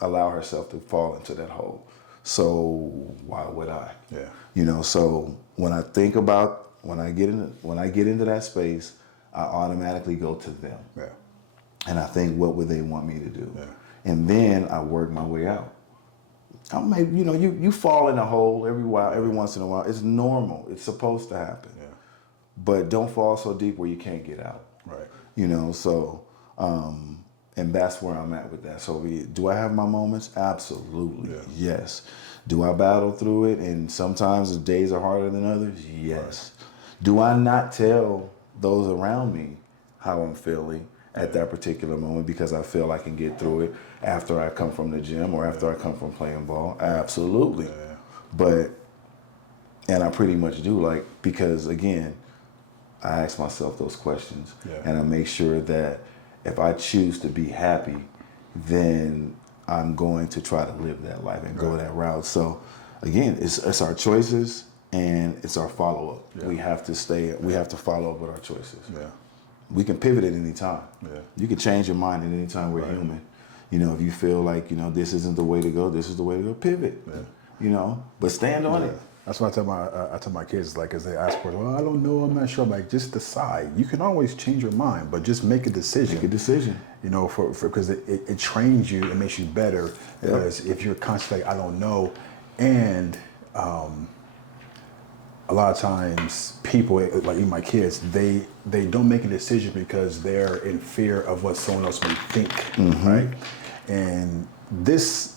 allow herself to fall into that hole. So why would I? Yeah. You know, so when I get into that space, I automatically go to them. Yeah. And I think, what would they want me to do? Yeah. And then I work my way out. You fall in a hole every once in a while. It's normal. It's supposed to happen. Yeah. But don't fall so deep where you can't get out. Right. You know, so and that's where I'm at with that. So do I have my moments? Absolutely. Yeah. Yes. Do I battle through it, and sometimes the days are harder than others? Yes. Right. Do I not tell those around me how I'm feeling at that particular moment, because I feel I can get through it after I come from the gym or after I come from playing ball? Absolutely. Yeah. And I pretty much do, because again, I ask myself those questions, and I make sure that if I choose to be happy, then I'm going to try to live that life and go that route. So again, it's our choices and it's our follow-up. Yeah. We have to follow up with our choices. Yeah. We can pivot at any time. Yeah. You can change your mind at any time. We're human. You know, if you feel like, this isn't the way to go, this is the way to go, pivot. Yeah. But stand on it. That's what I tell my kids, as they ask for it, well, I don't know, I'm not sure. I'm just decide. You can always change your mind, but just make a decision. Make a decision. Because it trains you, it makes you better. Because if you're constantly, I don't know, and a lot of times people, like even my kids, they don't make a decision because they're in fear of what someone else may think, right? And this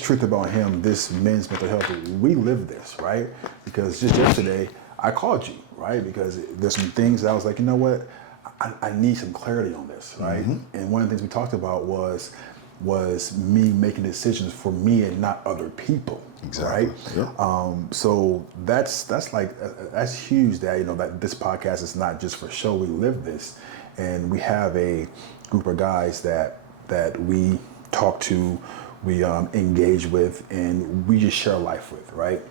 truth about him, this men's mental health, we live this, right? Because just yesterday, I called you, right? Because there's some things that I was like, you know what? I need some clarity on this, right? And one of the things we talked about was me making decisions for me and not other people, right? Yeah. So that's huge. That that this podcast is not just for show. We live this, and we have a group of guys that we talk to, we engage with, and we just share life with, right?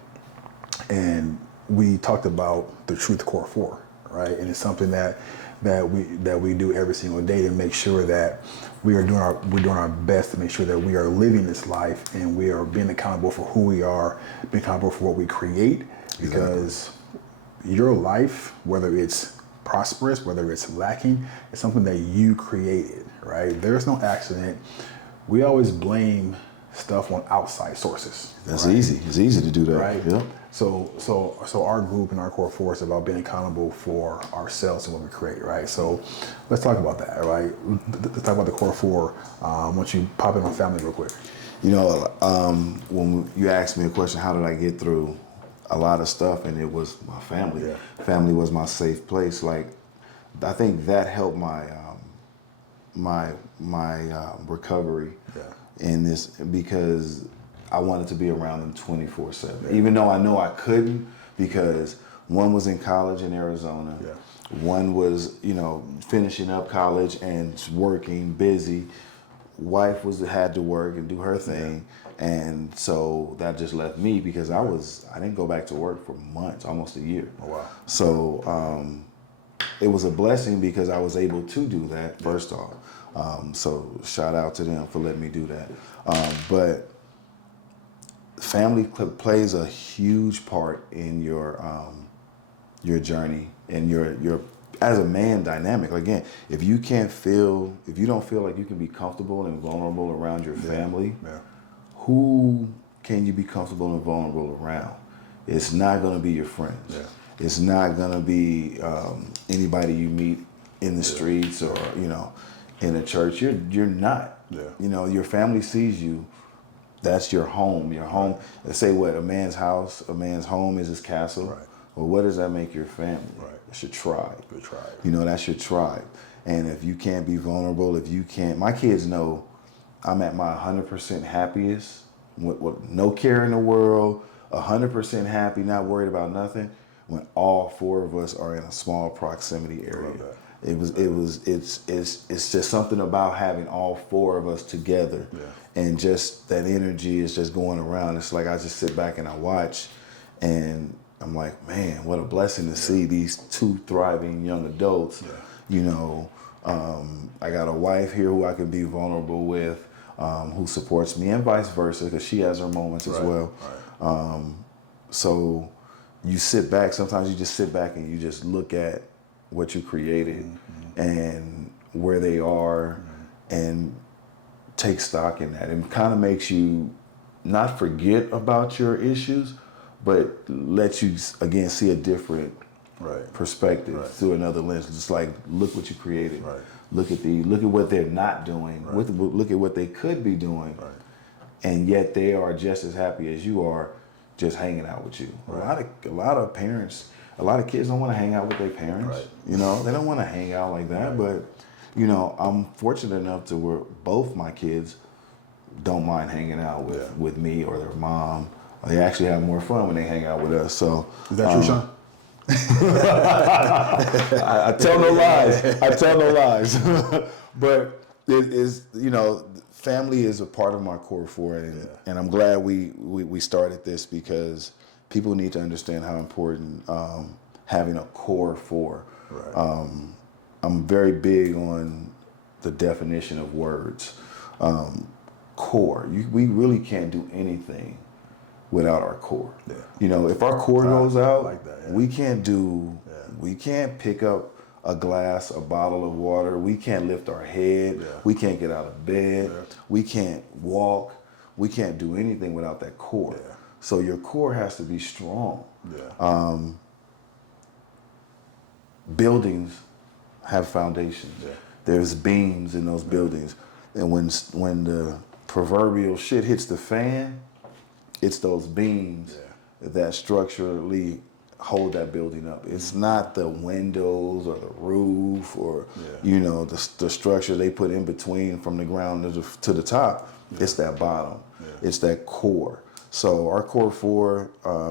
And we talked about the Truth Core 4, right? And it's something that we do every single day to make sure that we're doing our best to make sure that we are living this life and we are being accountable for who we are, being accountable for what we create. Because your life, whether it's prosperous, whether it's lacking, it's something that you created, right? There's no accident. We always blame stuff on outside sources. That's easy. It's easy to do that. Right. Yeah. So our group and our core force is about being accountable for ourselves and what we create, right? So let's talk about that, right? Let's talk about the core four. Why don't you pop in on family real quick? When you asked me a question, how did I get through a lot of stuff, and it was my family. Yeah. Family was my safe place. I think that helped my recovery in this, because I wanted to be around them 24/7, even though I know I couldn't, because one was in college in Arizona, one was finishing up college and working, busy. Wife had to work and do her thing, and so that just left me, because I didn't go back to work for months, almost a year. Oh, wow. So it was a blessing because I was able to do that, first off. So shout out to them for letting me do that. But family plays a huge part in your journey and your as a man dynamic. Again, if you don't feel like you can be comfortable and vulnerable around your family, who can you be comfortable and vulnerable around? It's not going to be your friends. It's not going to be anybody you meet in the streets or in a church. You're not. Your family sees you. That's your home. Your home. They say what a man's home is his castle. Right. Well, what does that make your family? Right. It's your tribe. Your tribe. That's your tribe. And if you can't be vulnerable, my kids know I'm at my 100% happiest, with no care in the world, 100% happy, not worried about nothing, when all four of us are in a small proximity area. It's just something about having all four of us together, and just that energy is just going around. It's like I just sit back and I watch, and I'm like, man, what a blessing to see these two thriving young adults. I got a wife here who I can be vulnerable with, who supports me, and vice versa, because she has her moments as well. So you sit back, sometimes you just sit back and you just look at what you created and where they are, and take stock in that. It kind of makes you not forget about your issues, but let you again see a different perspective through another lens. Just like, look what you created. Look at what they're not doing. Look at what they could be doing, and yet they are just as happy as you are, just hanging out with you. A lot of parents, a lot of kids don't want to hang out with their parents. They don't want to hang out like that. But I'm fortunate enough to where both my kids don't mind hanging out with me or their mom. They actually have more fun when they hang out with us. So is that true, Sean? I tell no lies. But it is, family is a part of my core four, and I'm glad we started this, because people need to understand how important having a core four. I'm very big on the definition of words. Core. We really can't do anything without our core. If our core goes out, we can't pick up a bottle of water. We can't lift our head. We can't get out of bed. We can't walk. We can't do anything without that core. So your core has to be strong. Buildings have foundations. There's beams in those buildings. And when the proverbial shit hits the fan, it's those beams that structurally hold that building up. It's not the windows or the roof or the structure they put in between from the ground to the top. It's that bottom. It's that core. So our core four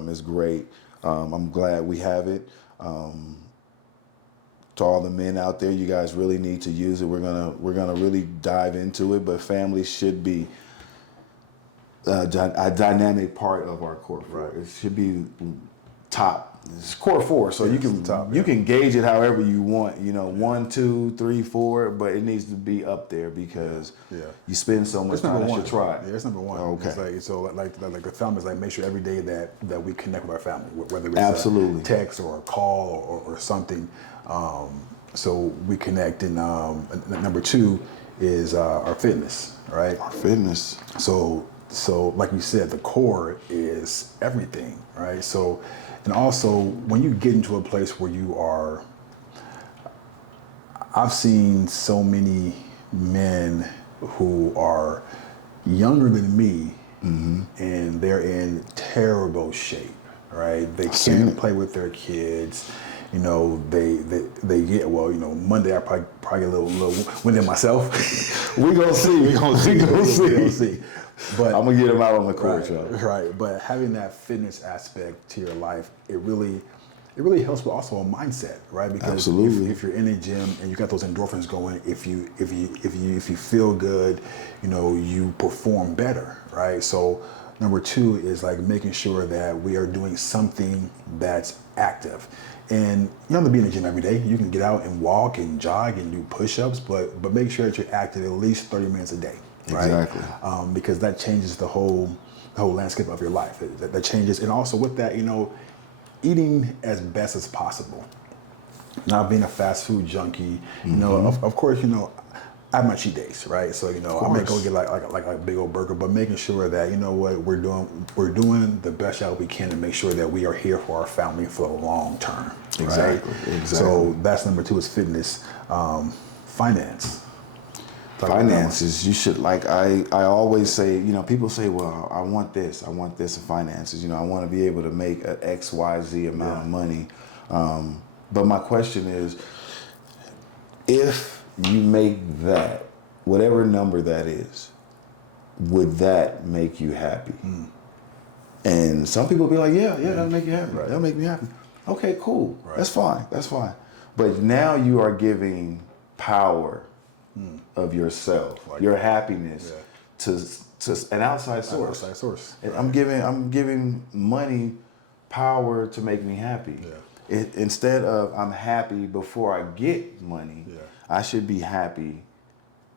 is great. I'm glad we have it. To all the men out there, you guys really need to use it. We're gonna really dive into it, but family should be a dynamic part of our core four. It should be top. It's core four, so you can gauge it however you want. 1, 2, 3, 4, but it needs to be up there, because you spend so much time. That's your tribe. Yeah, that's number one. Okay. It's like the family is like, make sure every day that we connect with our family, whether it's Absolutely. a text or a call or something. So we connect. And number two is our fitness, right? Our fitness. So like you said, the core is everything, right? So, and also when you get into a place where you are, I've seen so many men who are younger than me, and they're in terrible shape, right? They can't play with their kids. you know, they get, well, you know, Monday I probably get a little winded myself. We gonna see. We gonna see. But I'm gonna get him out on the court, y'all. Right. But having that fitness aspect to your life, it really helps with also a mindset, right? Because Absolutely. if you're in a gym and you got those endorphins going, if you feel good, you know, you perform better, right? So number 2 is like making sure that we are doing something that's active. And you don't have to be in the gym every day. You can get out and walk and jog and do push-ups, but make sure that you're active at least 30 minutes a day, right? Exactly. Because that changes the whole landscape of your life. That changes, and also with that, you know, eating as best as possible, not being a fast food junkie. You know, of course, you know, I have my cheat days, right? So, you know, I may go get like a big old burger, but making sure that, you know what, we're doing the best job we can to make sure that we are here for our family for the long term. Exactly. Right? Exactly. So that's number 2 is fitness. Finance. Finances, you should, like I always say, you know, people say, well, I want this in finances, you know, I want to be able to make an XYZ amount of money. But my question is, if you make that, whatever number that is, would that make you happy? And some people be like, yeah, that'll make you happy. Right. That'll make me happy. Okay, cool. Right. That's fine. But now you are giving power of yourself, Like your happiness to an outside source. Right. I'm giving money power to make me happy. Instead of I'm happy before I get money, I should be happy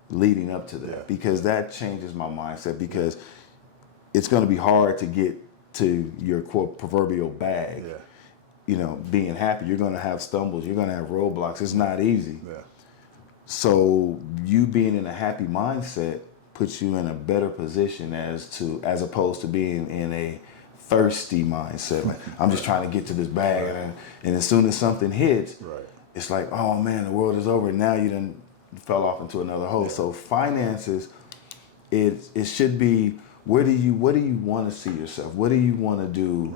leading up to that, because that changes my mindset, because it's going to be hard to get to your quote proverbial bag. You know, being happy, you're going to have stumbles, you're going to have roadblocks. It's not easy. So you being in a happy mindset puts you in a better position as opposed to being in a thirsty mindset. Like, I'm just trying to get to this bag, and as soon as something hits, it's like, oh man, the world is over. Now you done fell off into another hole. So finances, it should be, what do you want to see yourself? What do you want to do?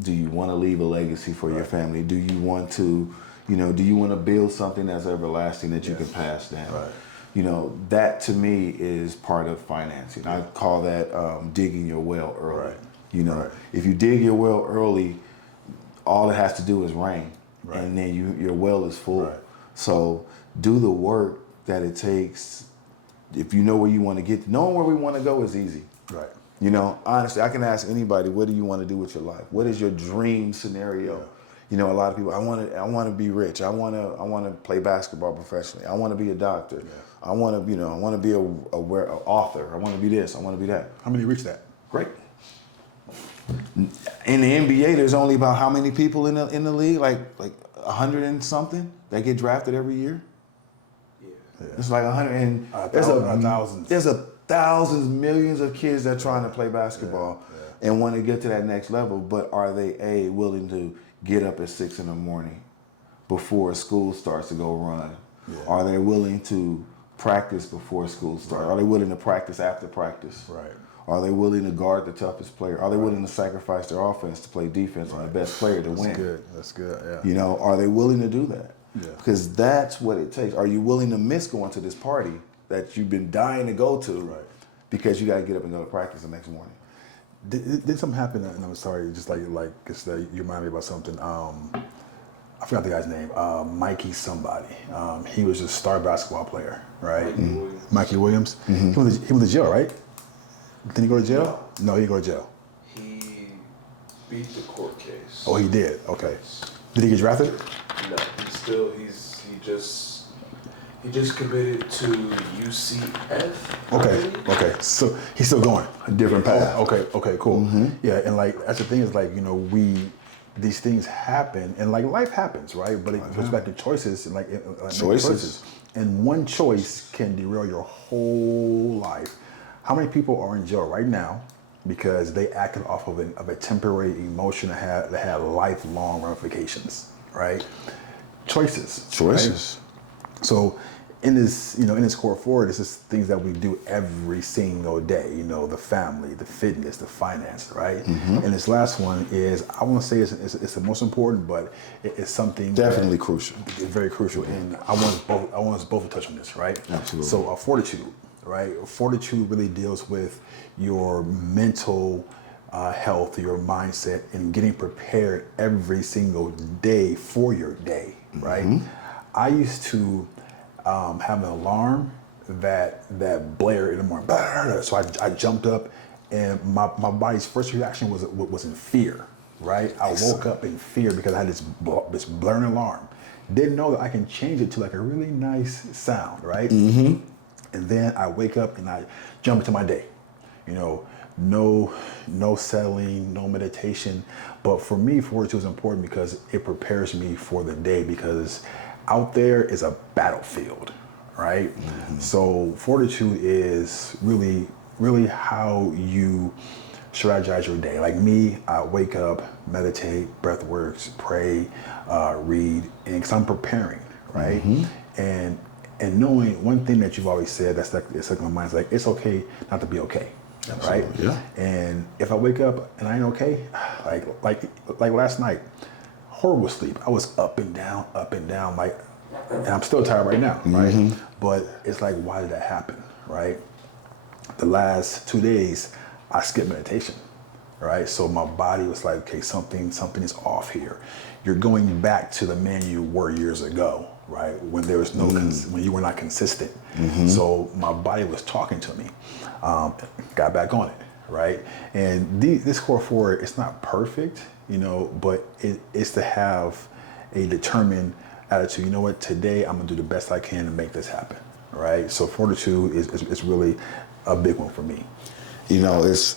Do you want to leave a legacy for your family? Do you want to, you know, do you want to build something that's everlasting that you can pass down? You know, that to me is part of financing. I call that digging your well early. You know, if you dig your well early, all it has to do is rain, and then your well is full. So do the work that it takes. If you know where you want to get, knowing where we want to go is easy. You know, honestly, I can ask anybody, what do you want to do with your life? What is your dream scenario? You know, a lot of people, I want to be rich. I want to play basketball professionally. I want to be a doctor. I want to, you know, I want to be a author. I want to be this. I want to be that. How many reach that? Great. In the NBA, there's only about how many people in the league? Like 100 and something that get drafted every year. It's like 100, and there's thousands, millions of kids that are trying to play basketball and want to get to that next level. But are they willing to get up at 6 a.m. before school starts to go run? Are they willing to practice before school starts? Are they willing to practice after practice? Are they willing to guard the toughest player? Are they willing to sacrifice their offense to play defense on the best player to win? That's good. You know, are they willing to do that? Because that's what it takes. Are you willing to miss going to this party that you've been dying to go to because you got to get up and go to practice the next morning? Did something happen? And I'm sorry, just like cause you remind me about something. I forgot the guy's name. Mikey somebody. He was a star basketball player, right? Mikey Williams. He went to jail, right? Didn't he go to jail? No, he didn't go to jail. He beat the court case. Oh, he did. Okay. Did he get drafted? No, he just committed to UCF. Okay. So he's still going A different path. Okay, cool. Yeah, and like that's the thing is like, you know, these things happen and like life happens, right? But it goes back to choices and like choices. And one choice can derail your whole life. How many people are in jail right now because they acted off of a temporary emotion that had lifelong ramifications, right? Choices. Right? So in this core four, this is things that we do every single day. You know, the family, the fitness, the finance, right? And this last one is, I won't say it's the most important, but it's something Definitely crucial. It's very crucial, and I want us both to touch on this, right? Absolutely. So, fortitude, right? Fortitude really deals with your mental health, your mindset, and getting prepared every single day for your day, right? I used to have an alarm that blared in the morning. So I jumped up, and my body's first reaction was in fear, right? I woke up in fear because I had this blaring alarm. Didn't know that I can change it to like a really nice sound, right? And then I wake up and I jump into my day. You know, no settling, no meditation. But for me, fortitude is important because it prepares me for the day, because out there is a battlefield, right? So fortitude is really, really how you strategize your day. Like me, I wake up, meditate, breath works, pray, read, and because I'm preparing, right? And knowing one thing that you've always said that's like my mind is like, it's okay not to be okay. Right? Yeah. And if I wake up and I ain't okay, like last night, horrible sleep. I was up and down, like, and I'm still tired right now, right? But it's like, why did that happen, right? The last 2 days, I skipped meditation, right? So my body was like, okay, something is off here. You're going back to the man you were years ago, right? When there was no, when you were not consistent. So my body was talking to me. Got back on it, right? And this core four, it's not perfect, you know, but it's to have a determined attitude. You know what? Today I'm gonna do the best I can to make this happen, right? So fortitude is really a big one for me. You know, it's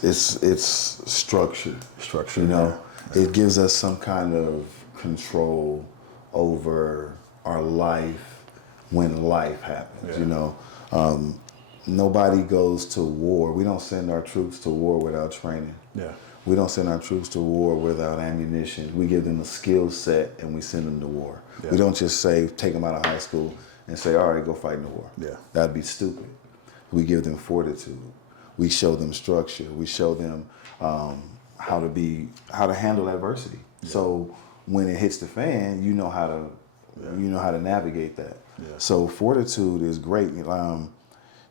structure. Structure, You know, it gives us some kind of control over our life when life happens. Yeah. You know, nobody goes to war. We don't send our troops to war without training. Yeah. We don't send our troops to war without ammunition. We give them a skill set and we send them to war. Yeah. We don't just say, take them out of high school and say, all right, go fight in the war. Yeah. That'd be stupid. We give them fortitude. We show them structure. We show them how to handle adversity. Yeah. So when it hits the fan, you know how to navigate that. Yeah. So fortitude is great.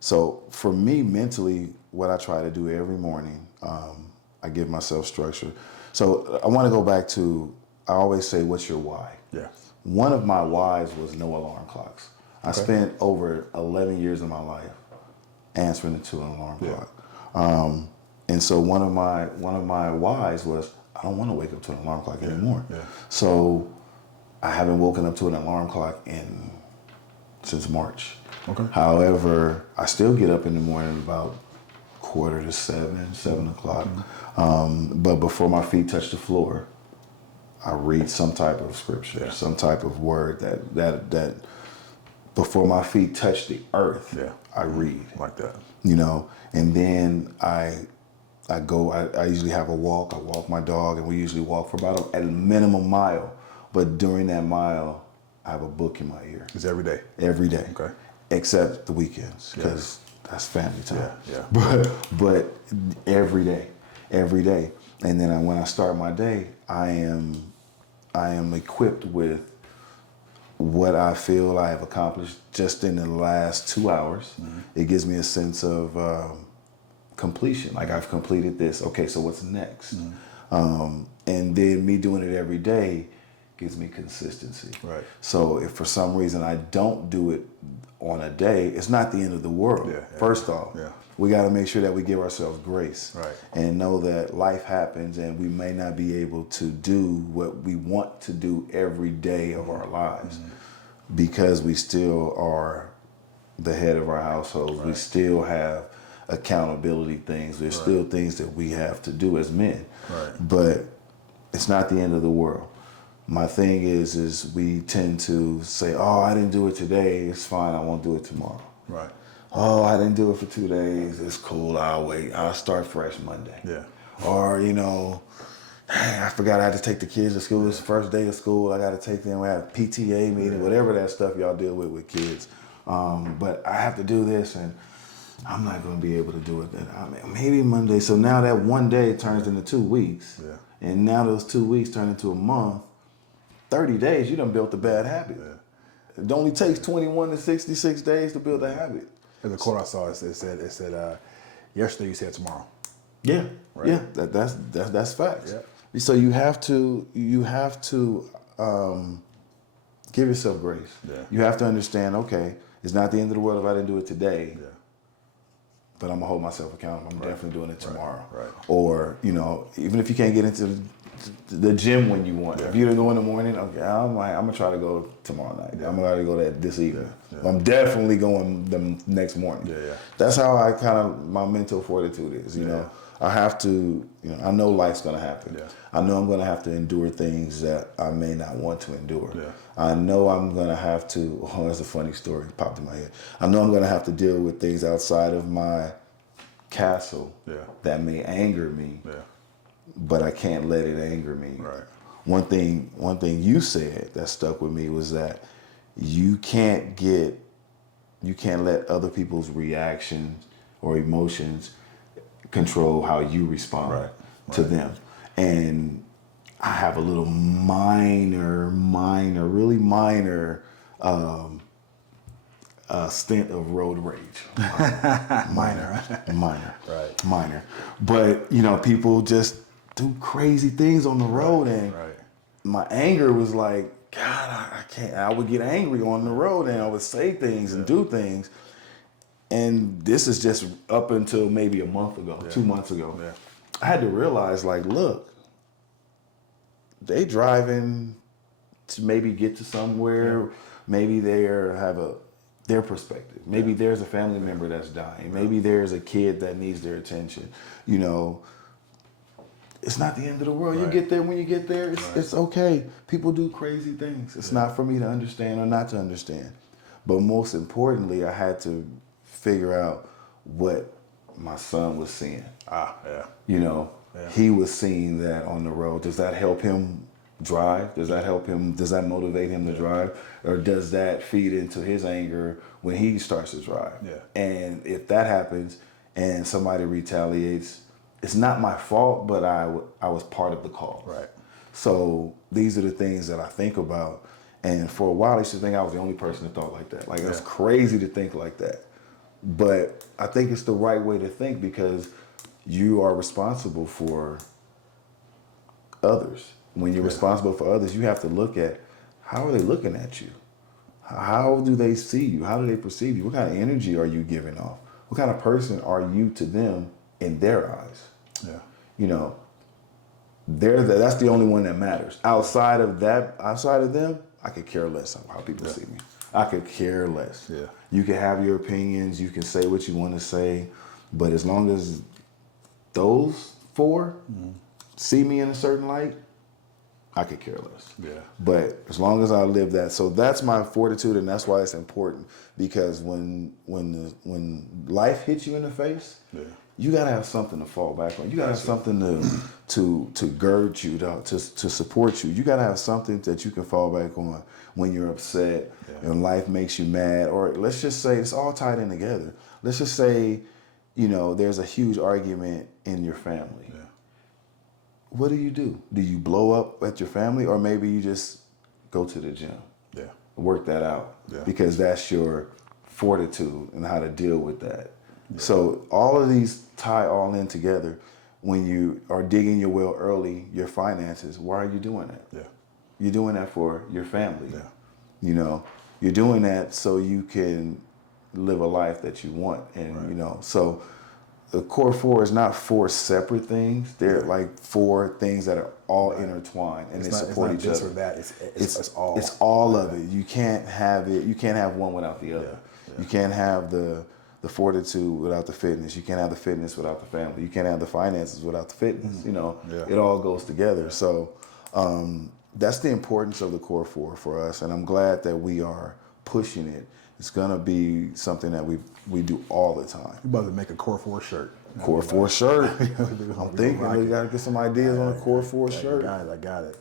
So for me, mentally, what I try to do every morning, I give myself structure. So I want to go back to, I always say, what's your why? Yeah. One of my whys was no alarm clocks. I spent over 11 years of my life answering to an alarm clock. And so one of my whys was, I don't want to wake up to an alarm clock anymore. Yeah. So I haven't woken up to an alarm clock since March. Okay. However, I still get up in the morning about 6:45, 7 o'clock. But before my feet touch the floor, I read some type of scripture, some type of word that before my feet touch the earth, I read. Like that. You know, and then I usually have a walk. I walk my dog, and we usually walk for about at a minimum mile. But during that mile, I have a book in my ear. It's every day? Every day. Okay. Except the weekends, because that's family time. Yeah. But every day. And then when I start my day, I am equipped with what I feel I have accomplished just in the last 2 hours. It gives me a sense of completion. Like, I've completed this. Okay, so what's next? And then me doing it every day gives me consistency. Right. So if for some reason I don't do it on a day, it's not the end of the world. First off, we got to make sure that we give ourselves grace, and know that life happens and we may not be able to do what we want to do every day of our lives because we still are the head of our household. We still have accountability things. There's still things that we have to do as men, but it's not the end of the world. My thing is we tend to say, oh, I didn't do it today. It's fine. I won't do it tomorrow. Right. Oh, I didn't do it for 2 days. It's cool. I'll wait. I'll start fresh Monday. Yeah. Or, you know, dang, I forgot I had to take the kids to school. It's the first day of school. I got to take them. We have PTA meeting, whatever that stuff y'all deal with kids. but I have to do this, and I'm not going to be able to do it. Maybe Monday. So now that one day turns into 2 weeks, and now those 2 weeks turn into a month. 30 days, you done built a bad habit. Yeah. It only takes 21 to 66 days to build a habit. There's a quote I saw. It said, yesterday you said tomorrow. Yeah, right? Yeah, that's facts. Yeah. So you have to give yourself grace. Yeah. You have to understand, okay, it's not the end of the world if I didn't do it today. Yeah. But I'm gonna hold myself accountable. I'm definitely doing it tomorrow. Right. Or, even if you can't get into the gym when you want. If you don't go in the morning, okay, I'm gonna try to go tomorrow night. I'm gonna go there this evening. I'm definitely going the next morning. Yeah. That's how my mental fortitude is. You know, I have to. I know life's gonna happen. Yeah. I know I'm gonna have to endure things that I may not want to endure. Yeah. I know I'm gonna have to. Oh, that's a funny story. It popped in my head. I know I'm gonna have to deal with things outside of my castle that may anger me. Yeah. But I can't let it anger me. Right. One thing you said that stuck with me was that you can't let other people's reactions or emotions control how you respond to them. And I have a little really minor stint of road rage. Minor. Right. Minor. But, people just do crazy things on the road, and my anger was like, God, I can't. I would get angry on the road, and I would say things and do things. And this is just up until maybe a month ago, 2 months ago. Yeah. I had to realize, like, look, they driving to maybe get to somewhere. Yeah. Maybe they have their perspective. Maybe there's a family member that's dying. Maybe there's a kid that needs their attention. It's not the end of the world. You get there when you get there. It's okay. People do crazy things. It's not for me to understand or not to understand. But most importantly, I had to figure out what my son was seeing. He was seeing that on the road. Does that help him drive? Does that help him? Does that motivate him to drive? Or does that feed into his anger when he starts to drive? Yeah. And if that happens and somebody retaliates, it's not my fault, but I was part of the cause. Right. So these are the things that I think about. And for a while, I used to think I was the only person that thought like that. Like, it's crazy to think like that. But I think it's the right way to think, because you are responsible for others. When you're responsible for others, you have to look at, how are they looking at you? How do they see you? How do they perceive you? What kind of energy are you giving off? What kind of person are you to them in their eyes? Yeah. That's the only one that matters. Outside of them, I could care less on how people see me. I could care less. Yeah. You can have your opinions, you can say what you want to say, but as long as those four see me in a certain light, I could care less. Yeah. But as long as I live that, so that's my fortitude, and that's why it's important. Because when life hits you in the face, you gotta have something to fall back on. You gotta have something to gird you, to support you. You gotta have something that you can fall back on when you're upset and life makes you mad. Or let's just say, it's all tied in together. Let's just say, there's a huge argument in your family. Yeah. What do? Do you blow up at your family, or maybe you just go to the gym? Yeah. Work that out. Yeah. Because that's your fortitude and how to deal with that. Yeah. So all of these tie all in together. When you are digging your well early, your finances, why are you doing that? Yeah. You're doing that for your family. Yeah. You're doing that so you can live a life that you want. And, so the core four is not four separate things. They're like four things that are all intertwined, and they support each other. It's not just for that. It's all. It's all of it. You can't have it. You can't have one without the other. Yeah. You can't have the fortitude without the fitness. You can't have the fitness without the family. You can't have the finances without the fitness. It all goes together. Yeah. So that's the importance of the core four for us, and I'm glad that we are pushing it. It's gonna be something that we do all the time. You're about to make a core four shirt. Core four shirt. I'm thinking we gotta get some ideas on a core four shirt. I got it.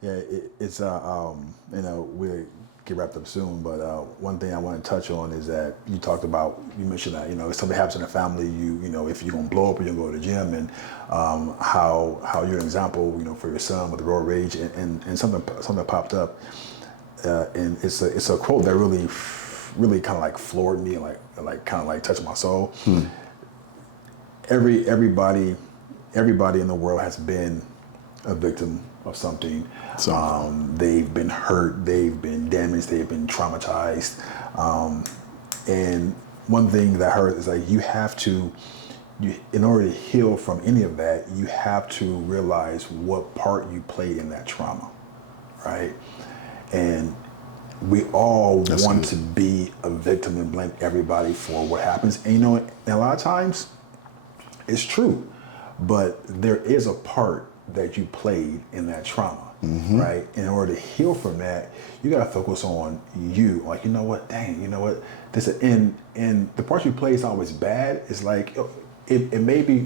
Yeah, it's we're get wrapped up soon. But one thing I want to touch on is that you mentioned that, if something happens in the family, if you're gonna blow up or you're gonna go to the gym, and how you're an example, for your son with the road rage, and something popped up, and it's a quote that really kind of like floored me and like kind of like touched my soul. Everybody in the world has been a victim of something. They've been hurt, they've been damaged, they've been traumatized. And one thing that hurts is like in order to heal from any of that, you have to realize what part you played in that trauma, right? And we all want to be a victim and blame everybody for what happens. And and a lot of times it's true, but there is a part that you played in that trauma, right? In order to heal from that, you gotta focus on you. Like, this, and the part you play is always bad. It's like, it may be,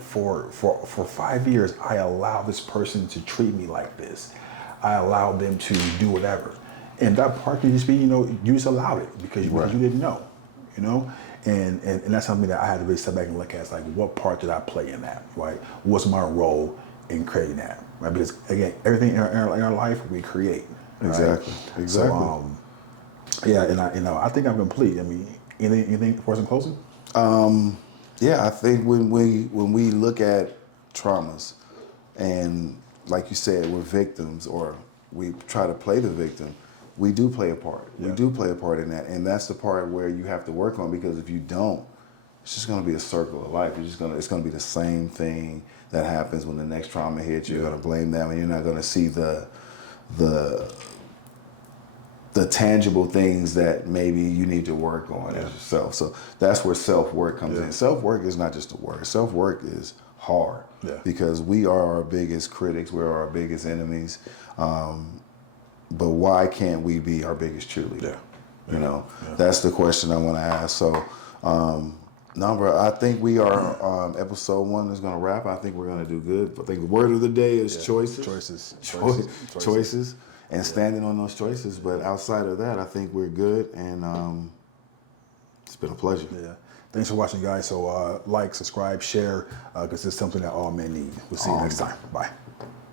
for 5 years, I allowed this person to treat me like this. I allowed them to do whatever. And that part can just be, you just allowed it because you didn't know, And that's something that I had to really step back and look at. It's like, what part did I play in that, right? What's my role in creating that, right? Because again, everything in our life we create. Right? Exactly. So, and I think I'm complete. I mean, anything for us in closing? I think when we look at traumas, and like you said, we're victims, or we try to play the victim, we do play a part. Yeah. We do play a part in that, and that's the part where you have to work on, because if you don't, it's just going to be a circle of life. It's going to be the same thing that happens when the next trauma hits. You're going to blame them, and you're not going to see the tangible things that maybe you need to work on as yourself. So that's where self-work comes in. Self-work is not just a word. Self-work is hard, because we are our biggest critics. We're our biggest enemies. But why can't we be our biggest cheerleader? That's the question I want to ask. So, bro, I think we are, episode 1 is going to wrap. I think we're going to do good. I think the word of the day is choices. Choices. And standing on those choices. But outside of that, I think we're good. And it's been a pleasure. Yeah. Thanks for watching, guys. So like, subscribe, share, because it's something that all men need. We'll see you next time. Bye.